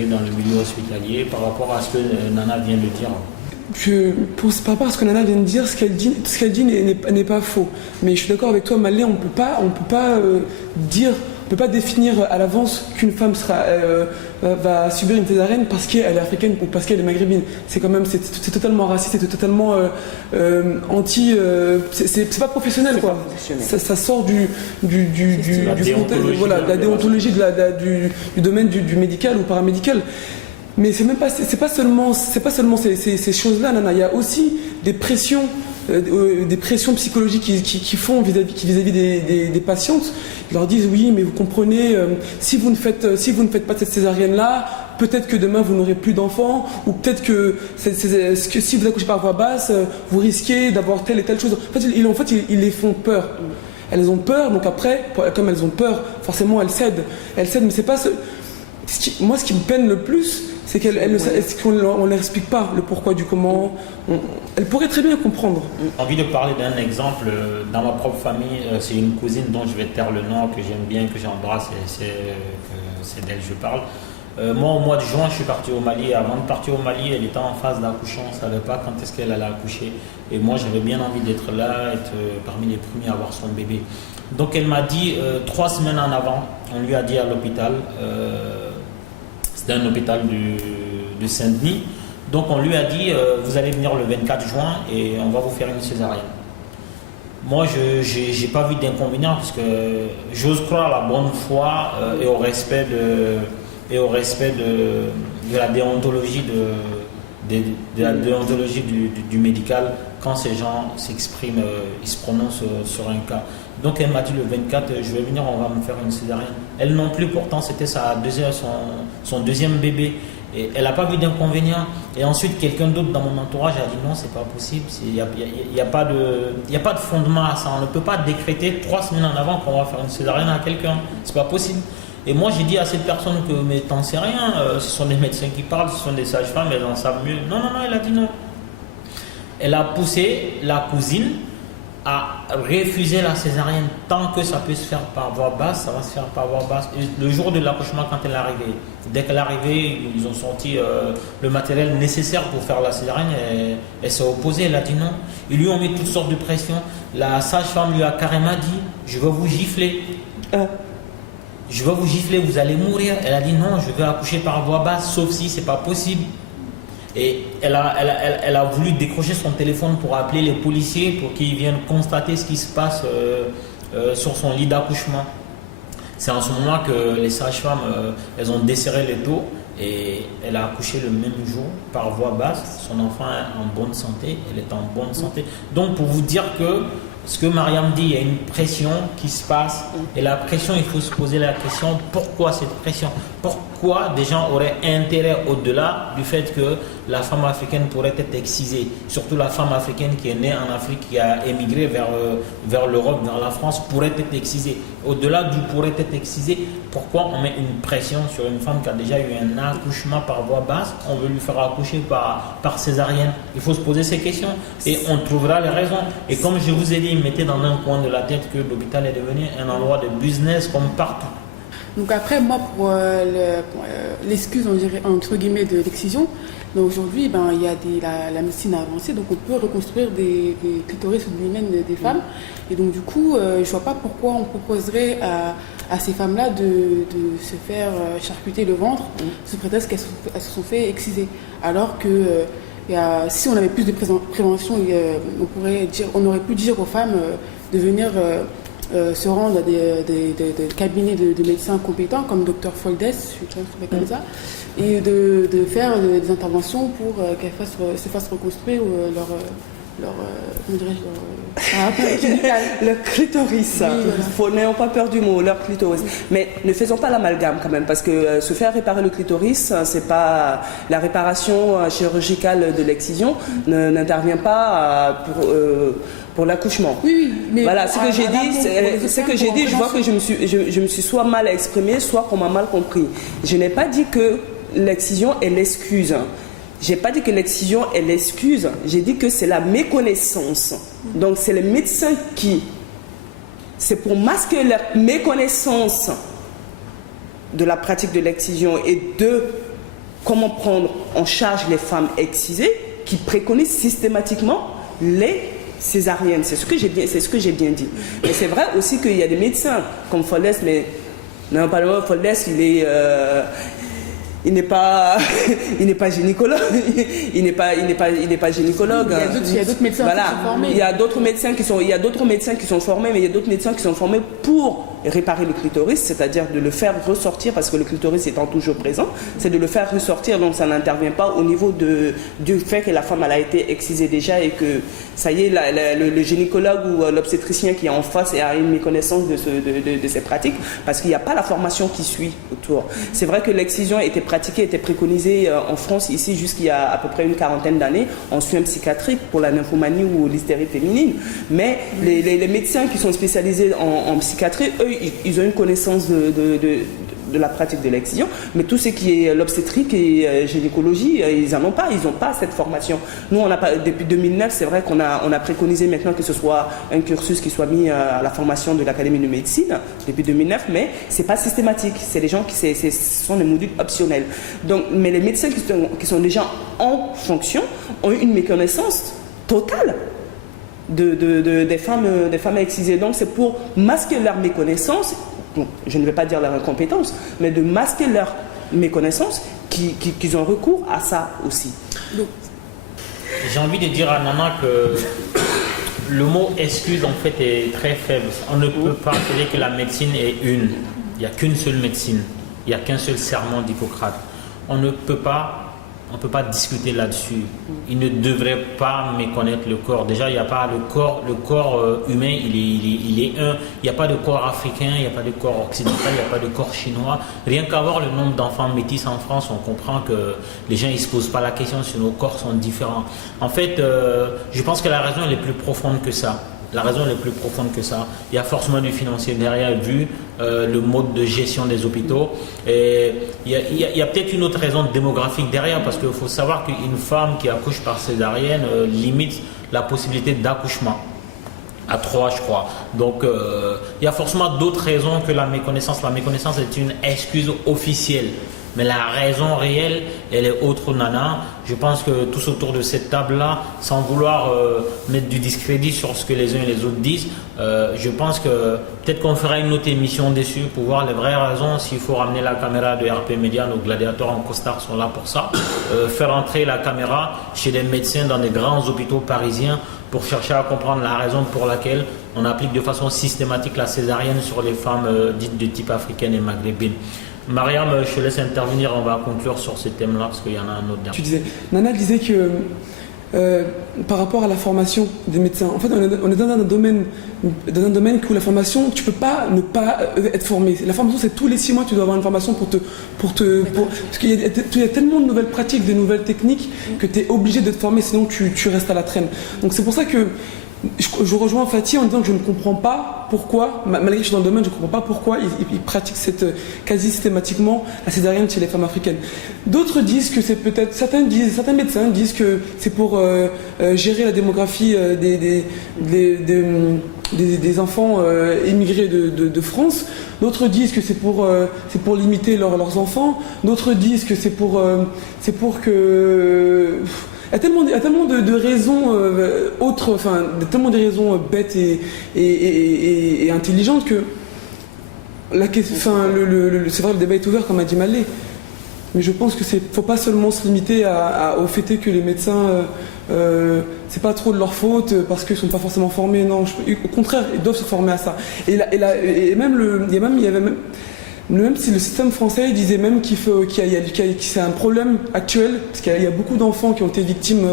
est dans le milieu hospitalier, par rapport à ce que Nana vient de dire. Par rapport à ce que Nana vient de dire, ce qu'elle dit n'est pas faux. Mais je suis d'accord avec toi, Malé, on peut pas définir à l'avance qu'une femme va subir une césarienne parce qu'elle est africaine ou parce qu'elle est maghrébine. C'est totalement raciste, c'est totalement anti. C'est pas professionnel, quoi. Ça sort de la déontologie du domaine du médical ou paramédical. Mais c'est pas seulement ces choses-là, Nana. Il y a aussi des pressions des pressions psychologiques qu'ils font vis-à-vis des patientes. Ils leur disent oui, mais vous comprenez, si vous ne faites pas cette césarienne-là, peut-être que demain vous n'aurez plus d'enfants, ou peut-être que si vous accouchez par voie basse, vous risquez d'avoir telle et telle chose. En fait, ils les font peur. Elles ont peur, donc après, comme elles ont peur, forcément elles cèdent. Mais c'est pas moi, ce qui me peine le plus, c'est qu'on ne leur explique pas le pourquoi du comment. Elles pourraient très bien comprendre. J'ai envie de parler d'un exemple. Dans ma propre famille, c'est une cousine dont je vais taire le nom, que j'aime bien, que j'embrasse, et c'est d'elle que je parle. Moi, au mois de juin, je suis parti au Mali. Avant de partir au Mali, elle était en phase d'accouchement. On ne savait pas quand est-ce qu'elle allait accoucher. Et moi, j'avais bien envie d'être là, être parmi les premiers à avoir son bébé. Donc, elle m'a dit, 3 semaines en avant, on lui a dit à l'hôpital, c'était un hôpital de Saint-Denis. Donc, on lui a dit, vous allez venir le 24 juin et on va vous faire une césarienne. Moi, je n'ai pas vu d'inconvénient parce que j'ose croire à la bonne foi et au respect de la déontologie du médical quand ces gens s'expriment, ils se prononcent sur un cas. Donc elle m'a dit le 24, je vais venir, on va me faire une césarienne. Elle non plus, pourtant c'était son deuxième bébé. Et elle n'a pas vu d'inconvénient. Et ensuite, quelqu'un d'autre dans mon entourage a dit non, c'est pas possible. Il n'y a pas de fondement à ça. On ne peut pas décréter 3 semaines en avant qu'on va faire une césarienne à quelqu'un. C'est pas possible. Et moi, j'ai dit à cette personne que, mais t'en sais rien, ce sont des médecins qui parlent, ce sont des sages-femmes, elles en savent mieux. Non, elle a dit non. Elle a poussé la cousine à refuser la césarienne. Tant que ça peut se faire par voie basse, ça va se faire par voie basse. Et le jour de l'accouchement, quand elle est arrivée, dès qu'elle est arrivée, ils ont sorti le matériel nécessaire pour faire la césarienne. Elle s'est opposée, elle a dit non. Ils lui ont mis toutes sortes de pressions. La sage-femme lui a carrément dit, je vais vous gifler. Je vais vous gifler, vous allez mourir. Elle a dit non, je vais accoucher par voie basse, sauf si c'est pas possible. Et elle a voulu décrocher son téléphone pour appeler les policiers pour qu'ils viennent constater ce qui se passe sur son lit d'accouchement. C'est en ce moment que les sages-femmes, elles ont desserré les taux et elle a accouché le même jour par voie basse. Son enfant est en bonne santé, elle est en bonne santé. Donc pour vous dire que ce que Mariam dit, il y a une pression qui se passe. Et la pression, il faut se poser la question, pourquoi cette pression? Pourquoi des gens auraient intérêt au-delà du fait que la femme africaine pourrait être excisée? Surtout la femme africaine qui est née en Afrique, qui a émigré vers l'Europe, vers la France, pourrait être excisée. Au-delà du pourrait être excisée, pourquoi on met une pression sur une femme qui a déjà eu un accouchement par voie basse? On veut lui faire accoucher par césarienne. Il faut se poser ces questions et on trouvera les raisons. Et comme je vous ai dit, mettez dans un coin de la tête que l'hôpital est devenu un endroit de business comme partout. Donc après, moi, pour l'excuse, on dirait, entre guillemets, de l'excision, aujourd'hui, il y a la médecine avancée, donc on peut reconstruire des clitoris ou des hymen des femmes. Et donc du coup, je ne vois pas pourquoi on proposerait à ces femmes-là de se faire charcuter le ventre sous prétexte qu'elles se sont fait exciser. Alors que si on avait plus de prévention, on aurait pu dire aux femmes de venir se rendre à des cabinets de médecins compétents comme Dr Foldes, je sais pas comme ça, et de faire des interventions pour qu'elles se fassent reconstruire leur clitoris. Oui, N'ayons pas peur du mot, leur clitoris. Mais ne faisons pas l'amalgame quand même, parce que se faire réparer le clitoris, c'est pas la réparation chirurgicale de l'excision n'intervient pas pour l'accouchement. Oui, mais voilà, ce que j'ai dit, je vois que je me suis soit mal exprimée, soit qu'on m'a mal compris. Je n'ai pas dit que l'excision est l'excuse. J'ai pas dit que l'excision est l'excuse, j'ai dit que c'est la méconnaissance. Donc c'est les médecins c'est pour masquer leur méconnaissance de la pratique de l'excision et de comment prendre en charge les femmes excisées qui préconisent systématiquement les césariennes. C'est ce que j'ai bien dit. Mais c'est vrai aussi qu'il y a des médecins comme Foldes, mais non pas le Foldes, il n'est pas, il n'est pas gynécologue. Il n'est pas gynécologue. Il y a d'autres médecins voilà. qui sont formés. Il y a d'autres médecins qui sont formés, mais il y a d'autres médecins qui sont formés pour réparer le clitoris, c'est-à-dire de le faire ressortir, parce que le clitoris étant toujours présent, c'est de le faire ressortir, donc ça n'intervient pas au niveau du fait que la femme elle a été excisée déjà et que ça y est, le gynécologue ou l'obstétricien qui est en face a une méconnaissance de ces pratiques, parce qu'il n'y a pas la formation qui suit autour. C'est vrai que l'excision était pratiquée, était préconisée en France ici jusqu'il y a à peu près une quarantaine d'années en soins psychiatriques pour la nymphomanie ou l'hystérie féminine, mais les médecins qui sont spécialisés en psychiatrie, eux, ils ont une connaissance de la pratique de l'excision, mais tout ce qui est l'obstétrique et gynécologie, ils n'en ont pas, ils n'ont pas cette formation. Nous, on a pas, depuis 2009, c'est vrai qu'on a préconisé maintenant que ce soit un cursus qui soit mis à la formation de l'Académie de médecine depuis 2009, mais c'est pas systématique. C'est des gens ce sont des modules optionnels. Donc, mais les médecins qui sont déjà en fonction ont une méconnaissance totale des femmes excisées. Donc, c'est pour masquer leur méconnaissance. Je ne vais pas dire leur incompétence, mais de masquer leur méconnaissance qu'ils ont recours à ça aussi. J'ai envie de dire à Nana que le mot excuse en fait est très faible. On ne peut pas dire que la médecine est une. Il n'y a qu'une seule médecine. Il n'y a qu'un seul serment d'Hippocrate. On ne peut pas discuter là-dessus. Il ne devrait pas méconnaître le corps. Déjà, il n'y a pas le corps humain, il est un. Il n'y a pas de corps africain, il n'y a pas de corps occidental, il n'y a pas de corps chinois. Rien qu'à voir le nombre d'enfants métis en France, on comprend que les gens ne se posent pas la question si nos corps sont différents. En fait, je pense que la raison elle est plus profonde que ça. La raison elle est plus profonde que ça. Il y a forcément du financier derrière, vu le mode de gestion des hôpitaux. Et il y a peut-être une autre raison démographique derrière, parce qu'il faut savoir qu'une femme qui accouche par césarienne limite la possibilité d'accouchement à 3, je crois. Donc, il y a forcément d'autres raisons que la méconnaissance. La méconnaissance est une excuse officielle. Mais la raison réelle, elle est autre, Nana. Je pense que tous autour de cette table-là, sans vouloir mettre du discrédit sur ce que les uns et les autres disent, je pense que peut-être qu'on fera une autre émission dessus pour voir les vraies raisons. S'il faut ramener la caméra de RP Média, nos gladiateurs en costard sont là pour ça. Faire entrer la caméra chez les médecins dans des grands hôpitaux parisiens pour chercher à comprendre la raison pour laquelle on applique de façon systématique la césarienne sur les femmes dites de type africaine et maghrébine. Mariam, je te laisse intervenir, on va conclure sur ce thème-là parce qu'il y en a un autre derrière. Tu disais, Nana disait que par rapport à la formation des médecins, en fait on est dans un domaine où la formation, tu peux pas ne pas être formé. La formation, c'est tous les 6 mois tu dois avoir une formation parce qu'il y a tellement de nouvelles pratiques, de nouvelles techniques que tu es obligé de te former, sinon tu restes à la traîne. Donc c'est pour ça que je rejoins Fatih en disant que je ne comprends pas pourquoi, malgré que je suis dans le domaine, je ne comprends pas pourquoi ils pratiquent quasi systématiquement la césarienne chez les femmes africaines. D'autres disent que c'est peut-être, certains médecins disent que c'est pour gérer la démographie des enfants émigrés de France. D'autres disent que c'est pour limiter leurs enfants. D'autres disent que c'est pour que... Il y a tellement de raisons autres, enfin, tellement de raisons bêtes et intelligentes que c'est vrai, le débat est ouvert, comme a dit Malé. Mais je pense que faut pas seulement se limiter au fait que les médecins, c'est pas trop de leur faute parce qu'ils sont pas forcément formés. Non, au contraire, ils doivent se former à ça. Même si le système français disait même que c'est un problème actuel, parce qu'il y a beaucoup d'enfants qui ont été victimes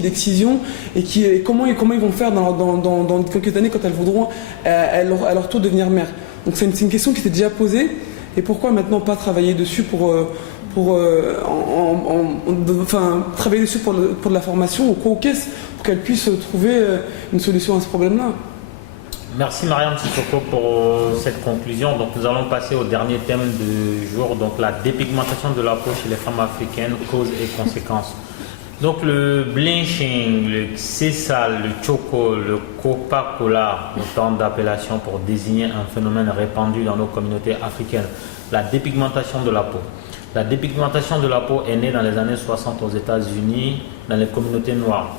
d'excision, et comment ils vont faire dans quelques années quand elles voudront à leur tour devenir mères. Donc c'est une question qui s'est déjà posée, et pourquoi maintenant pas travailler dessus travailler dessus pour de la formation aux caisses, pour qu'elles puissent trouver une solution à ce problème-là. Merci Mariam Sissoko pour cette conclusion. Donc nous allons passer au dernier thème du jour, donc la dépigmentation de la peau chez les femmes africaines, causes et conséquences. Donc le blanching, le sésal, le choco, le Coca-Cola, autant d'appellations pour désigner un phénomène répandu dans nos communautés africaines. La dépigmentation de la peau. La dépigmentation de la peau est née dans les années 60 aux États-Unis, dans les communautés noires.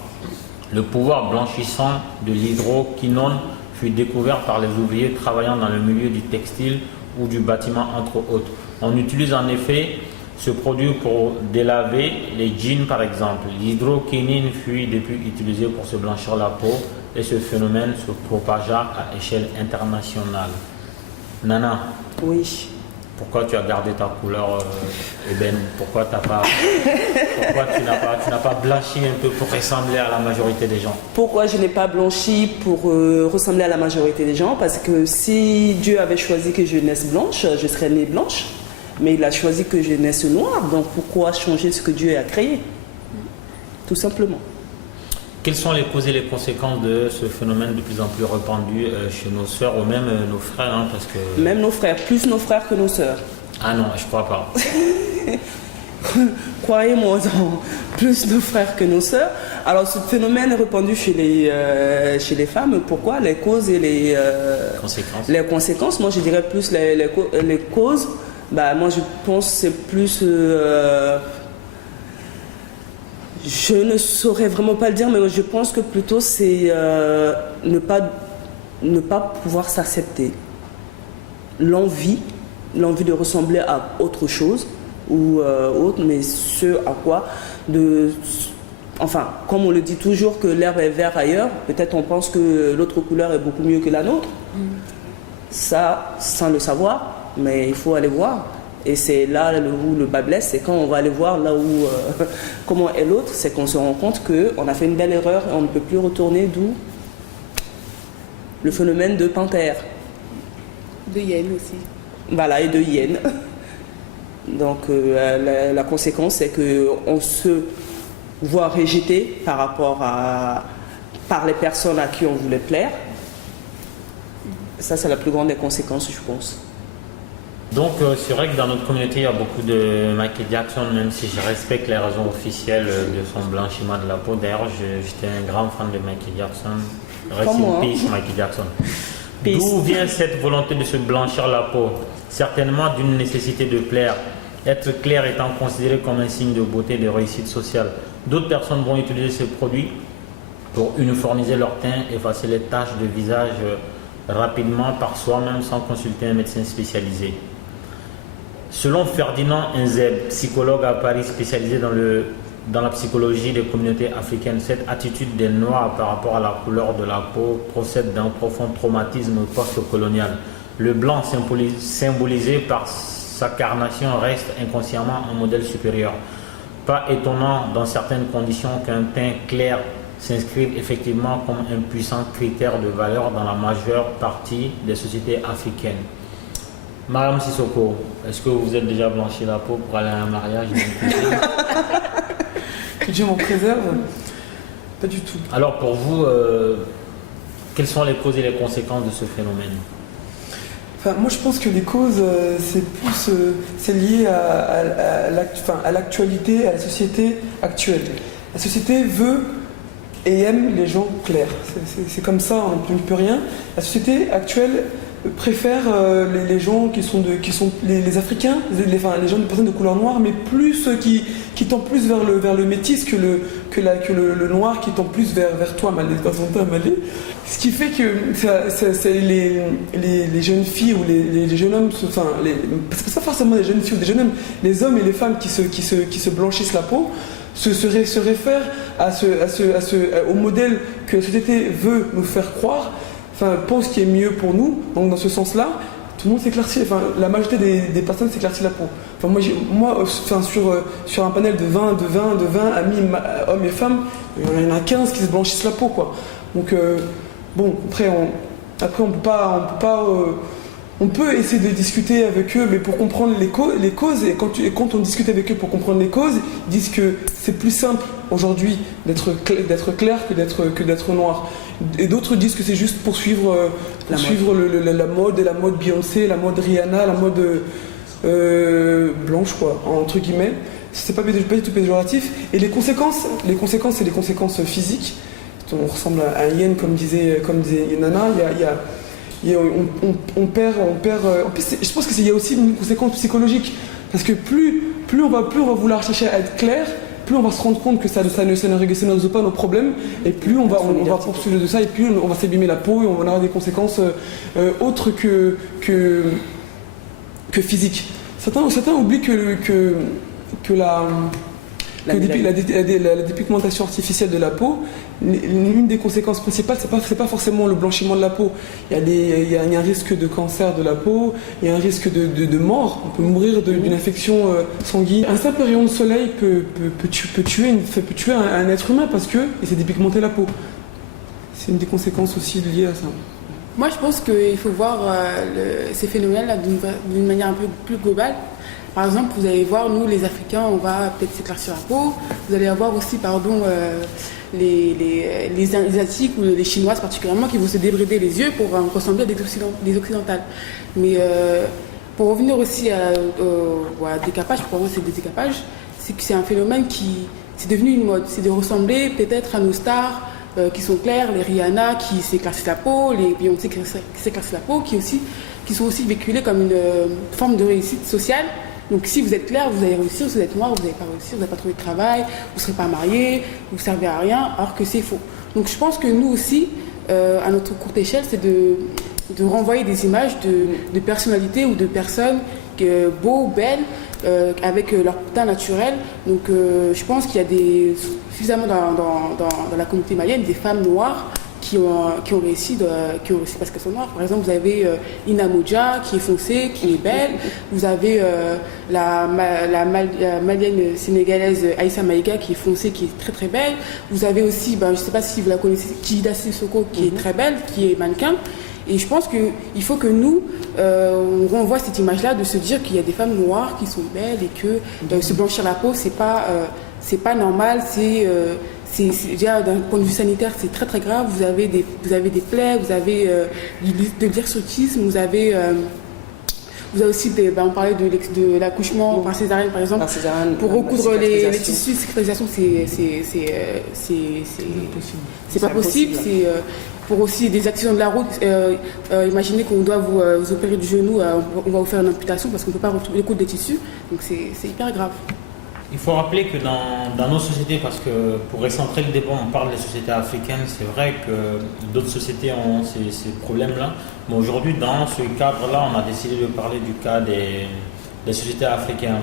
Le pouvoir blanchissant de l'hydroquinone fut découvert par les ouvriers travaillant dans le milieu du textile ou du bâtiment, entre autres. On utilise en effet ce produit pour délaver les jeans par exemple. L'hydroquinine fut depuis utilisée pour se blanchir la peau et ce phénomène se propagea à échelle internationale. Nana, Oui. pourquoi tu as gardé ta couleur ébène? Pourquoi tu n'as pas blanchi un peu pour ressembler à la majorité des gens? Pourquoi je n'ai pas blanchi pour ressembler à la majorité des gens? Parce que si Dieu avait choisi que je naisse blanche, je serais née blanche. Mais il a choisi que je naisse noire, donc pourquoi changer ce que Dieu a créé? Tout simplement. Quelles sont les causes et les conséquences de ce phénomène de plus en plus répandu chez nos sœurs ou même nos frères hein, parce que... Même nos frères, plus nos frères que nos sœurs. Ah non, je crois pas. Croyez-moi, plus nos frères que nos sœurs. Alors ce phénomène est répandu chez les femmes. Pourquoi? Les causes et les conséquences. Moi je dirais plus les causes. Moi je pense que c'est plus... je ne saurais vraiment pas le dire, mais je pense que plutôt c'est ne pas pouvoir s'accepter. L'envie de ressembler à autre chose ou autre, mais ce à quoi comme on le dit toujours que l'herbe est verte ailleurs, peut-être on pense que l'autre couleur est beaucoup mieux que la nôtre. Ça, sans le savoir, mais il faut aller voir. Et c'est là où le bas blesse, c'est quand on va aller voir là où comment est l'autre, c'est qu'on se rend compte qu'on a fait une belle erreur et on ne peut plus retourner, d'où le phénomène de panthère. De hyène aussi. Voilà, et de hyène. Donc la conséquence, c'est qu'on se voit rejeté par les personnes à qui on voulait plaire. Ça, c'est la plus grande des conséquences, je pense. Donc c'est vrai que dans notre communauté, il y a beaucoup de Michael Jackson, même si je respecte les raisons officielles de son blanchiment de la peau. D'ailleurs, j'étais un grand fan de Michael Jackson. Rest in peace, Michael Jackson. D'où vient cette volonté de se blanchir la peau? Certainement d'une nécessité de plaire. Être clair étant considéré comme un signe de beauté et de réussite sociale. D'autres personnes vont utiliser ce produit pour uniformiser leur teint, effacer les taches de visage rapidement par soi-même sans consulter un médecin spécialisé. Selon Ferdinand Inzeb, psychologue à Paris spécialisé dans la psychologie des communautés africaines, cette attitude des Noirs par rapport à la couleur de la peau procède d'un profond traumatisme post-colonial. Le blanc symbolisé par sa carnation reste inconsciemment un modèle supérieur. Pas étonnant dans certaines conditions qu'un teint clair s'inscrive effectivement comme un puissant critère de valeur dans la majeure partie des sociétés africaines. Madame Sissoko, est-ce que vous êtes déjà blanchi la peau pour aller à un mariage? Que Dieu m'en préserve? Pas du tout. Alors pour vous, quelles sont les causes et les conséquences de ce phénomène? Moi je pense que les causes, c'est lié à l'actualité, à la société actuelle. La société veut et aime les gens clairs. C'est comme ça, on ne peut rien. La société actuelle préfère les gens qui sont les Africains, les gens de personnes de couleur noire, mais plus ceux qui tendent plus vers le métis que le noir qui tend plus vers toi, Malé, dans son temps, Malé. Ce qui fait que c'est les jeunes filles ou les jeunes hommes, c'est pas forcément les jeunes filles ou des jeunes hommes, les hommes et les femmes qui se blanchissent la peau, se réfèrent au modèle que la société veut nous faire croire, pense qu'il est mieux pour nous. Donc dans ce sens-là, tout le monde s'éclaircit, la majorité des personnes s'éclaircit la peau. Sur un panel de 20 amis, hommes et femmes, il y en a 15 qui se blanchissent la peau, quoi. Donc après on peut pas on peut essayer de discuter avec eux, mais pour comprendre les causes, et quand on discute avec eux pour comprendre les causes, ils disent que c'est plus simple aujourd'hui d'être clair que d'être noir. Et d'autres disent que c'est juste pour suivre la mode, et la mode Beyoncé, la mode Rihanna, la mode blanche, quoi, entre guillemets. C'est pas du tout péjoratif. Et les conséquences, c'est les conséquences physiques. On ressemble à un hyène, comme disait Nana. On perd. En plus, je pense qu'il y a aussi une conséquence psychologique, parce que plus on va vouloir chercher à être clair, plus on va se rendre compte que ça ne résout pas nos problèmes, et plus on va poursuivre de ça, et plus on va s'abîmer la peau, et on va avoir des conséquences autres que que physique. Certains oublient que la dépigmentation artificielle de la peau, l'une des conséquences principales, c'est pas forcément le blanchiment de la peau. Il y a un risque de cancer de la peau, il y a un risque de mort. On peut mourir d'une infection sanguine. Un simple rayon de soleil peut tuer un être humain parce que il s'est dépigmenté la peau. C'est une des conséquences aussi liées à ça. Moi, je pense qu'il faut voir ces phénomènes-là d'une manière un peu plus globale. Par exemple, vous allez voir, nous, les Africains, on va peut-être s'éclaircir la peau. Vous allez avoir aussi, les Asiatiques ou les Chinoises particulièrement qui vont se débrider les yeux pour ressembler à des Occidentales. Mais pour revenir aussi au décapage, pour moi c'est le décapage, c'est que c'est un phénomène qui c'est devenu une mode. C'est de ressembler peut-être à nos stars qui sont claires, les Rihanna qui s'éclaircissent la peau, les Beyoncé qui s'éclaircissent la peau, qui sont aussi véhiculées comme une forme de réussite sociale. Donc si vous êtes clair, vous allez réussir. Si vous êtes noir, vous n'allez pas réussir, vous n'allez pas trouver de travail, vous ne serez pas marié, vous ne servez à rien, alors que c'est faux. Donc je pense que nous aussi, à notre courte échelle, c'est de renvoyer des images de personnalités ou de personnes beaux, belles, avec leur teint naturel. Donc je pense qu'il y a suffisamment dans la communauté malienne des femmes noires qui ont réussi parce qu'elles sont noires. Par exemple, vous avez Ina Modja qui est foncée, qui est belle. Vous avez la malienne sénégalaise Aïssa Maïga qui est foncée, qui est très très belle. Vous avez aussi, je ne sais pas si vous la connaissez, Kida Sissoko qui est très belle, qui est mannequin. Et je pense qu'il faut que nous, on renvoie cette image-là de se dire qu'il y a des femmes noires qui sont belles et que se blanchir la peau, c'est pas normal, déjà d'un point de vue sanitaire, c'est très très grave. Vous avez des plaies, vous avez de l'hirsutisme, vous avez aussi on parlait de l'accouchement par césarienne par exemple. Pour recoudre les tissus, cicatrisation, c'est pas possible. Pour aussi des accidents de la route, imaginez qu'on doit vous opérer du genou, on va vous faire une amputation parce qu'on ne peut pas recoudre des tissus. Donc c'est hyper grave. Il faut rappeler que dans nos sociétés, parce que pour recentrer le débat, on parle des sociétés africaines, c'est vrai que d'autres sociétés ont ces problèmes-là. Mais aujourd'hui, dans ce cadre-là, on a décidé de parler du cas des sociétés africaines.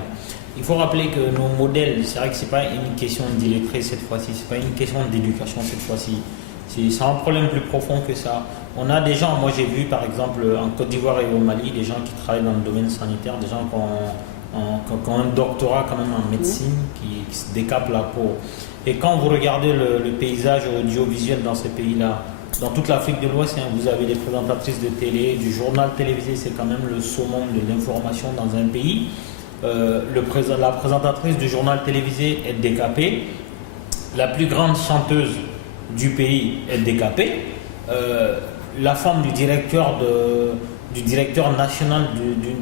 Il faut rappeler que nos modèles, c'est vrai que ce n'est pas une question d'illettré cette fois-ci, ce n'est pas une question d'éducation cette fois-ci. C'est un problème plus profond que ça. On a des gens, moi j'ai vu par exemple en Côte d'Ivoire et au Mali, des gens qui travaillent dans le domaine sanitaire, des gens qui ont un doctorat quand même en médecine, qui se décapent la peau. Et quand vous regardez le paysage audiovisuel dans ces pays-là, dans toute l'Afrique de l'Ouest, vous avez des présentatrices de télé, du journal télévisé, c'est quand même le summum de l'information dans un pays. La présentatrice du journal télévisé est décapée. La plus grande chanteuse du pays est décapée. La femme du directeur national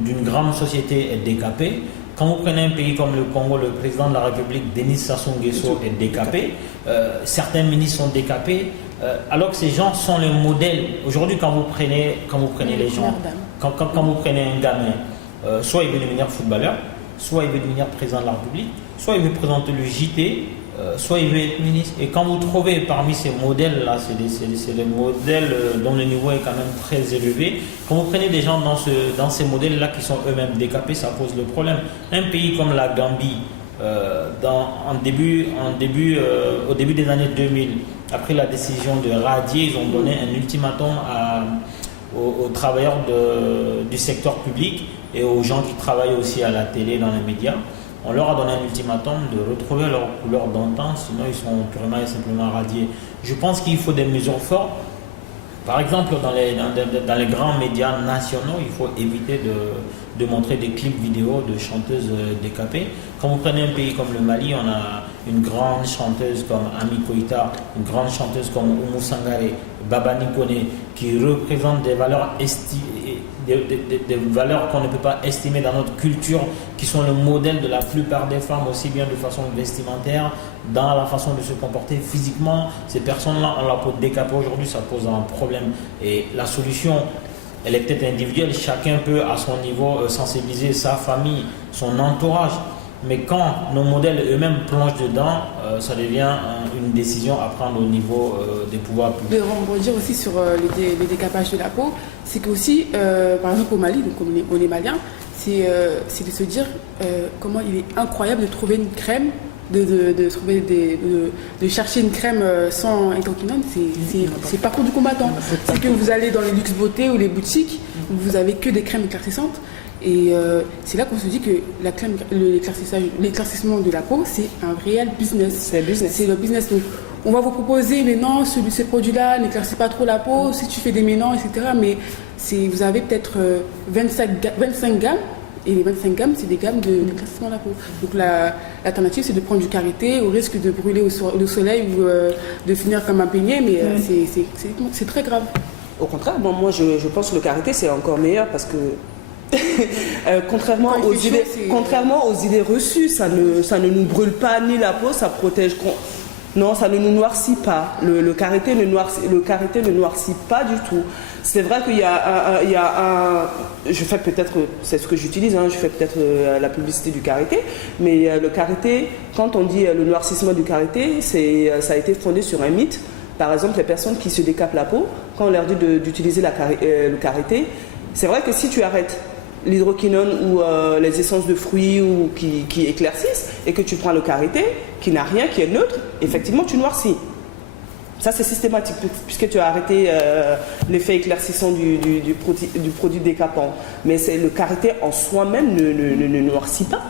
d'une grande société est décapée. Quand vous prenez un pays comme le Congo, le président de la République, Denis Sassou Nguesso, est décapé. Certains ministres sont décapés. Alors que ces gens sont les modèles. Aujourd'hui, quand vous prenez les gens, quand vous prenez un gamin, soit il veut devenir footballeur, soit il veut devenir président de la République, soit il veut présenter le JT, soit il veut être ministre. Et quand vous trouvez parmi ces modèles-là, c'est des modèles dont le niveau est quand même très élevé. Quand vous prenez des gens dans ces modèles-là qui sont eux-mêmes décapés, ça pose le problème. Un pays comme la Gambie, au début des années 2000, après la décision de radier, ils ont donné un ultimatum aux travailleurs du secteur public et aux gens qui travaillent aussi à la télé, dans les médias. On leur a donné un ultimatum de retrouver leur couleur d'antan, sinon ils sont purement et simplement radiés. Je pense qu'il faut des mesures fortes. Par exemple, dans les grands médias nationaux, il faut éviter de montrer des clips vidéo de chanteuses décapées. Quand vous prenez un pays comme le Mali, on a une grande chanteuse comme Ami Koïta, une grande chanteuse comme Oumou Sangaré, Baba Nikone, qui représentent des valeurs des valeurs qu'on ne peut pas estimer dans notre culture, qui sont le modèle de la plupart des femmes, aussi bien de façon vestimentaire, dans la façon de se comporter physiquement. Ces personnes-là ont la peau décapée aujourd'hui, ça pose un problème. Et la solution, elle est peut-être individuelle, chacun peut à son niveau sensibiliser sa famille, son entourage. Mais quand nos modèles eux-mêmes plongent dedans, ça devient une décision à prendre au niveau des pouvoirs publics. De rebondir aussi sur le décapage de la peau, c'est que aussi, par exemple au Mali, donc on est malien, c'est de se dire comment il est incroyable de trouver une crème, de chercher une crème sans hydroquinone, c'est le parcours du combattant. C'est que vous allez dans les luxe beauté ou les boutiques, vous avez que des crèmes éclaircissantes. Et c'est là qu'on se dit que l'éclaircissement de la peau, c'est un réel business. C'est business. C'est le business. Donc, on va vous proposer, mais non, ces produits-là n'éclaircissent pas trop la peau, si tu fais des mélanges, etc. Mais vous avez peut-être 25 gammes, et les 25 gammes, c'est des gammes d'éclaircissement de la peau. Donc l'alternative, c'est de prendre du karité, au risque de brûler au soleil ou de finir comme un beignet, mais c'est très grave. Au contraire, moi je pense que le karité, c'est encore meilleur parce que contrairement aux idées reçues, ça ne nous brûle pas ni la peau, ça protège. Non, ça ne nous noircit pas. Le karité ne noircit pas du tout. C'est vrai qu'il y a un. Je fais peut-être, c'est ce que j'utilise, je fais peut-être la publicité du karité, mais le karité, quand on dit le noircissement du karité, ça a été fondé sur un mythe. Par exemple, les personnes qui se décapent la peau, quand on leur dit d'utiliser le karité, c'est vrai que si tu arrêtes l'hydroquinone ou les essences de fruits ou qui éclaircissent et que tu prends le karité, qui n'a rien, qui est neutre, effectivement tu noircis. Ça c'est systématique puisque tu as arrêté l'effet éclaircissant du produit décapant. Mais le karité en soi-même ne noircit pas.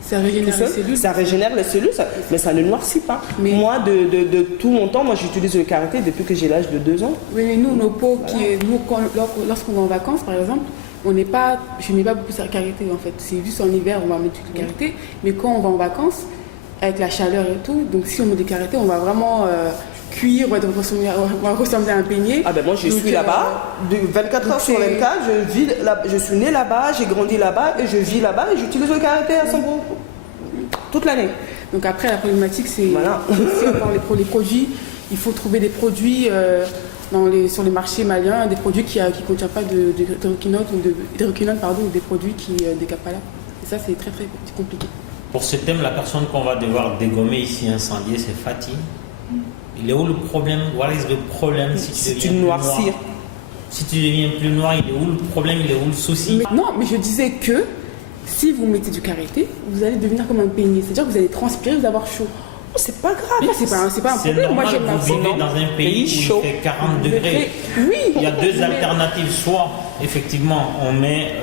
Ça régénère les cellules. Ça régénère les cellules, mais ça ne noircit pas. Mais moi, de tout mon temps, j'utilise le karité depuis que j'ai l'âge de 2 ans. Oui, mais nous, nos peaux, lorsqu'on va en vacances, par exemple, je n'ai pas beaucoup de karité en fait. C'est juste en hiver, on va mettre du karité. Mais quand on va en vacances, avec la chaleur et tout, donc si on met du karité, on va vraiment cuire, on va ressembler à un beignet. Ah ben moi je suis là-bas, 24 heures sur 24, je suis née là-bas, j'ai grandi là-bas et je vis là-bas et j'utilise le karité à 100% toute l'année. Donc après la problématique c'est aussi les produits, il faut trouver des produits sur les marchés maliens, des produits qui ne contiennent pas d'hydroquinone ou des produits qui décapent pas là. Et ça c'est très très compliqué. Pour ce thème, la personne qu'on va devoir dégommer ici, incendier, c'est Fatih. Il est où le problème? What is the problem si tu deviens plus noir? Si tu deviens plus noir, il est où le problème? Il est où le souci? Mais je disais que si vous mettez du karité, vous allez devenir comme un beignet. C'est-à-dire que vous allez transpirer, vous allez avoir chaud. C'est pas grave. C'est pas un problème. Normal, moi, j'aime vous vivez dans un pays où il fait 40 degrés. Oui. Il y a deux alternatives. Soit, effectivement, on met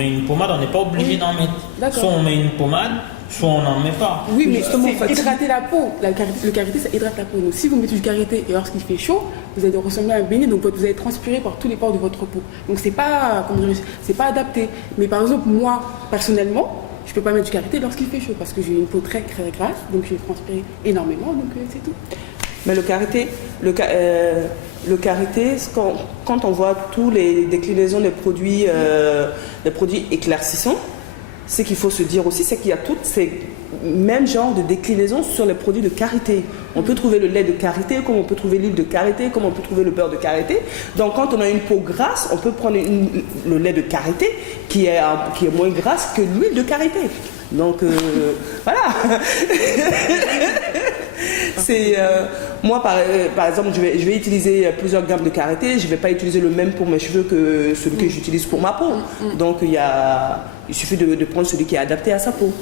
une pommade, on n'est pas obligé d'en mettre. Soit on met une pommade, soit on n'en met pas. Oui, mais justement, c'est hydrater la peau. Le karité, ça hydrate la peau. Donc, si vous mettez du karité et lorsqu'il fait chaud, vous allez ressembler à un beignet, donc vous allez transpirer par tous les pores de votre peau. Donc, c'est pas adapté. Mais par exemple, moi, personnellement, je ne peux pas mettre du karité lorsqu'il fait chaud parce que j'ai une peau très, très grasse, donc je vais transpirer énormément, donc c'est tout. Mais le karité, quand on voit tous les déclinaisons des produits éclaircissants, ce qu'il faut se dire aussi, c'est qu'il y a toutes ces mêmes genres de déclinaisons sur les produits de karité. On peut trouver le lait de karité, comme on peut trouver l'huile de karité, comme on peut trouver le beurre de karité. Donc quand on a une peau grasse, on peut prendre le lait de karité qui est moins grasse que l'huile de karité. Donc voilà. Moi par exemple, je vais utiliser plusieurs gammes de karité. Je ne vais pas utiliser le même pour mes cheveux que celui que j'utilise pour ma peau. Donc il suffit de prendre celui qui est adapté à sa peau.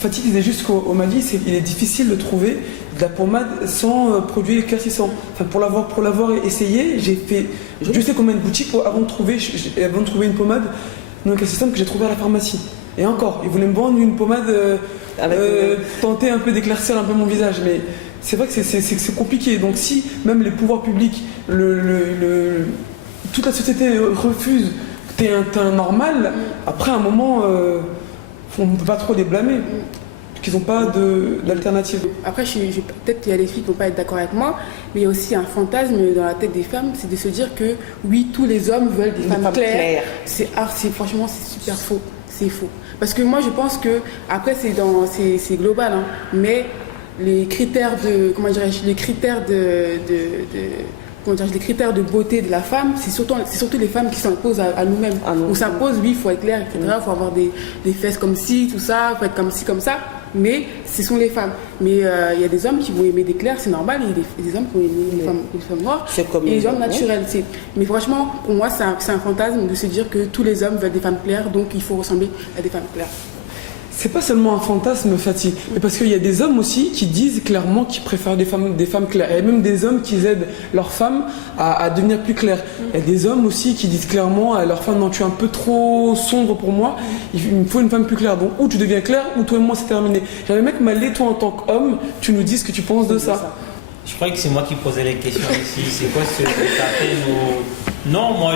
Fatih disait juste qu'au Mali, il est difficile de trouver de la pommade sans produit éclaircissant. Enfin, pour l'avoir essayé, j'ai fait je sais combien de boutiques avant de trouver une pommade non éclaircissante que j'ai trouvée à la pharmacie. Et encore, ils voulaient me vendre une pommade tenter un peu d'éclaircir un peu mon visage, mais c'est vrai que c'est compliqué. Donc si même les pouvoirs publics, toute la société refuse que tu es un normal, après un moment, on ne peut pas trop les blâmer. Qu'ils n'ont pas d'alternative. Après, peut-être qu'il y a des filles qui ne vont pas être d'accord avec moi, mais il y a aussi un fantasme dans la tête des femmes, c'est de se dire que oui, tous les hommes veulent des femmes claires. Franchement, c'est super faux. C'est faux. Parce que moi, je pense que, après, c'est global, mais les critères de beauté de la femme, c'est surtout les femmes qui s'imposent à nous-mêmes. On s'impose, oui, il faut être clair, etc. Il faut avoir des fesses comme ci, tout ça, il faut être comme ci, comme ça. mais ce sont les femmes. Mais il y a des hommes qui vont aimer des clairs, c'est normal, il y a des hommes qui vont aimer les femmes noires, comme et les hommes naturels. Mais franchement, pour moi, c'est un fantasme de se dire que tous les hommes veulent des femmes claires, donc il faut ressembler à des femmes claires. C'est pas seulement un fantasme, Fatih, mais parce qu'il y a des hommes aussi qui disent clairement qu'ils préfèrent des femmes claires. Il y a même des hommes qui aident leurs femmes à devenir plus claires. Il y a des hommes aussi qui disent clairement à leur femme, non, tu es un peu trop sombre pour moi, il me faut une femme plus claire. Donc ou tu deviens claire, ou toi et moi c'est terminé. J'aimerais bien que Malé, toi en tant qu'homme, tu nous dises ce que tu penses de ça. Je croyais que c'est moi qui posais les questions ici. C'est quoi ce Non, moi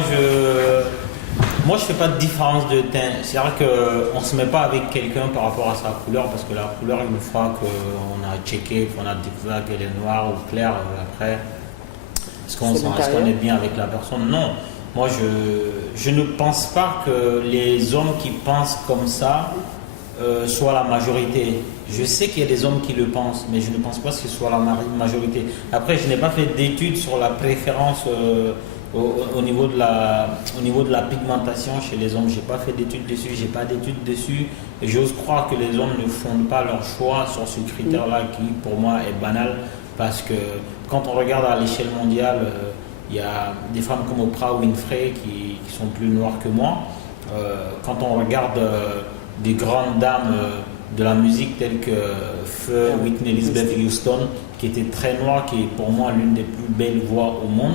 je fais pas de différence de teint. C'est-à-dire qu'on ne se met pas avec quelqu'un par rapport à sa couleur, parce que la couleur, une fois qu'on a checké, qu'on a découvert qu'elle est noire ou claire, après, est-ce qu'on est bien avec la personne? Non. Moi, je ne pense pas que les hommes qui pensent comme ça soient la majorité. Je sais qu'il y a des hommes qui le pensent, mais je ne pense pas que ce soit la majorité. Après, je n'ai pas fait d'études sur la préférence au niveau de la pigmentation chez les hommes. J'ai pas fait d'études dessus, j'ai pas d'études dessus, et j'ose croire que les hommes ne fondent pas leur choix sur ce critère-là qui pour moi est banal, parce que quand on regarde à l'échelle mondiale, il y a des femmes comme Oprah Winfrey qui sont plus noires que moi. Quand on regarde des grandes dames de la musique telles que Feu, Whitney Elizabeth Houston, qui était très noire, qui est pour moi l'une des plus belles voix au monde.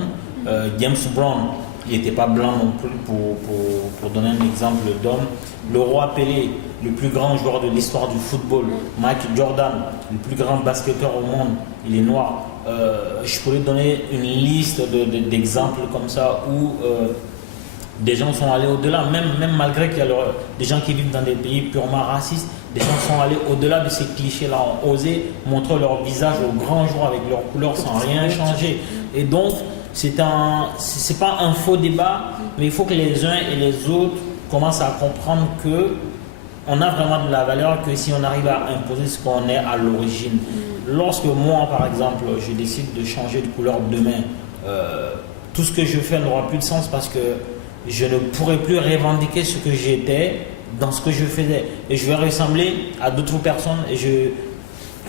James Brown, il n'était pas blanc non plus, pour donner un exemple d'homme. Le roi Pelé, le plus grand joueur de l'histoire du football. Michael Jordan, le plus grand basketteur au monde, il est noir. Je pourrais donner une liste d'exemples comme ça où des gens sont allés au-delà, même malgré qu'il y a des gens qui vivent dans des pays purement racistes, des gens sont allés au-delà de ces clichés-là, ont osé montrer leur visage au grand jour avec leur couleur sans rien changer. Et donc, c'est pas un faux débat, mais il faut que les uns et les autres commencent à comprendre que on a vraiment de la valeur que si on arrive à imposer ce qu'on est à l'origine. Lorsque moi, par exemple, je décide de changer de couleur demain, tout ce que je fais n'aura plus de sens, parce que je ne pourrai plus revendiquer ce que j'étais dans ce que je faisais. Et je vais ressembler à d'autres personnes et je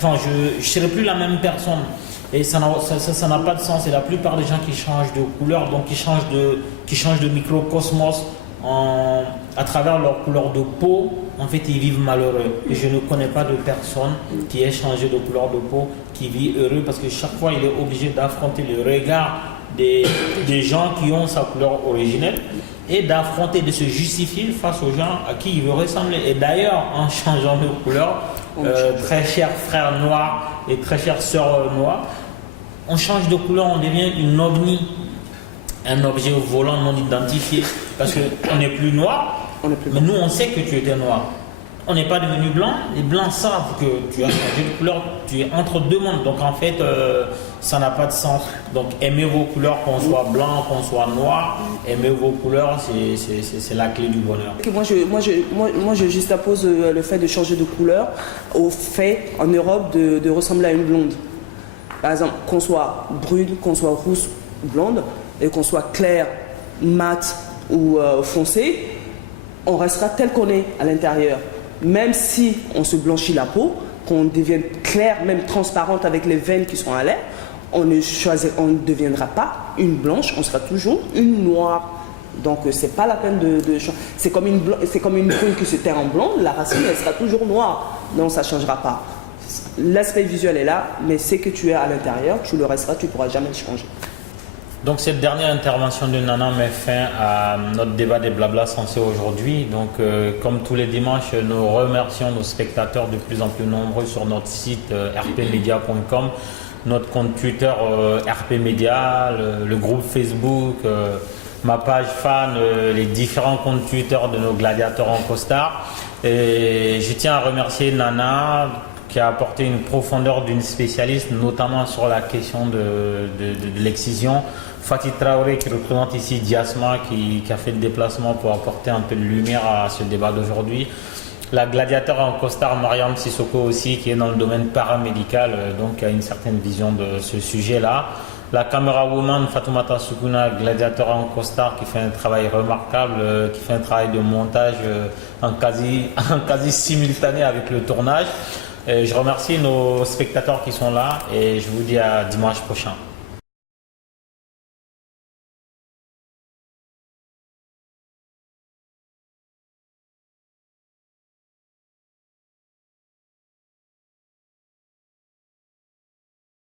ne serai plus la même personne. Et ça n'a pas de sens. Et la plupart des gens qui changent de couleur, donc qui changent de microcosmos à travers leur couleur de peau, en fait, ils vivent malheureux. Et je ne connais pas de personne qui ait changé de couleur de peau, qui vit heureux, parce que chaque fois, il est obligé d'affronter le regard des gens qui ont sa couleur originelle et d'affronter, de se justifier face aux gens à qui il veut ressembler. Et d'ailleurs, en changeant de couleur, très cher frère noir et très chère sœur noire, on change de couleur, on devient une ovni, un objet volant non identifié, parce qu'on n'est plus noir, mais nous on sait que tu étais noir. On n'est pas devenu blanc, les blancs savent que tu as changé de couleur, tu es entre deux mondes, donc en fait ça n'a pas de sens. Donc aimez vos couleurs, qu'on soit blanc, qu'on soit noir, aimez vos couleurs, c'est la clé du bonheur. Moi je juxtapose le fait de changer de couleur au fait en Europe de ressembler à une blonde. Par exemple, qu'on soit brune, qu'on soit rousse ou blonde, et qu'on soit clair, mat ou foncé, on restera tel qu'on est à l'intérieur. Même si on se blanchit la peau, qu'on devienne clair, même transparente avec les veines qui sont à l'air, on ne deviendra pas une blanche, on sera toujours une noire. Donc c'est pas la peine de changer. C'est comme une brune qui se teint en blonde, la racine elle sera toujours noire. Non, ça ne changera pas. L'aspect visuel est là, mais c'est que tu es à l'intérieur, tu le resteras, tu ne pourras jamais le changer. Donc cette dernière intervention de Nana met fin à notre débat des blabla sensés aujourd'hui. Donc comme tous les dimanches, nous remercions nos spectateurs de plus en plus nombreux sur notre site rpmedia.com, notre compte Twitter rpmedia, le groupe Facebook, ma page fan, les différents comptes Twitter de nos gladiateurs en costard. Et je tiens à remercier Nana qui a apporté une profondeur d'une spécialiste, notamment sur la question de l'excision. Fatih Traoré qui représente ici Diasma, qui a fait le déplacement pour apporter un peu de lumière à ce débat d'aujourd'hui. La gladiateur en costard Mariam Sissoko aussi, qui est dans le domaine paramédical, donc qui a une certaine vision de ce sujet-là. La caméra woman Fatoumata Soukouna, gladiateur en costard, qui fait un travail remarquable, qui fait un travail de montage en quasi simultané avec le tournage. Je remercie nos spectateurs qui sont là et je vous dis à dimanche prochain.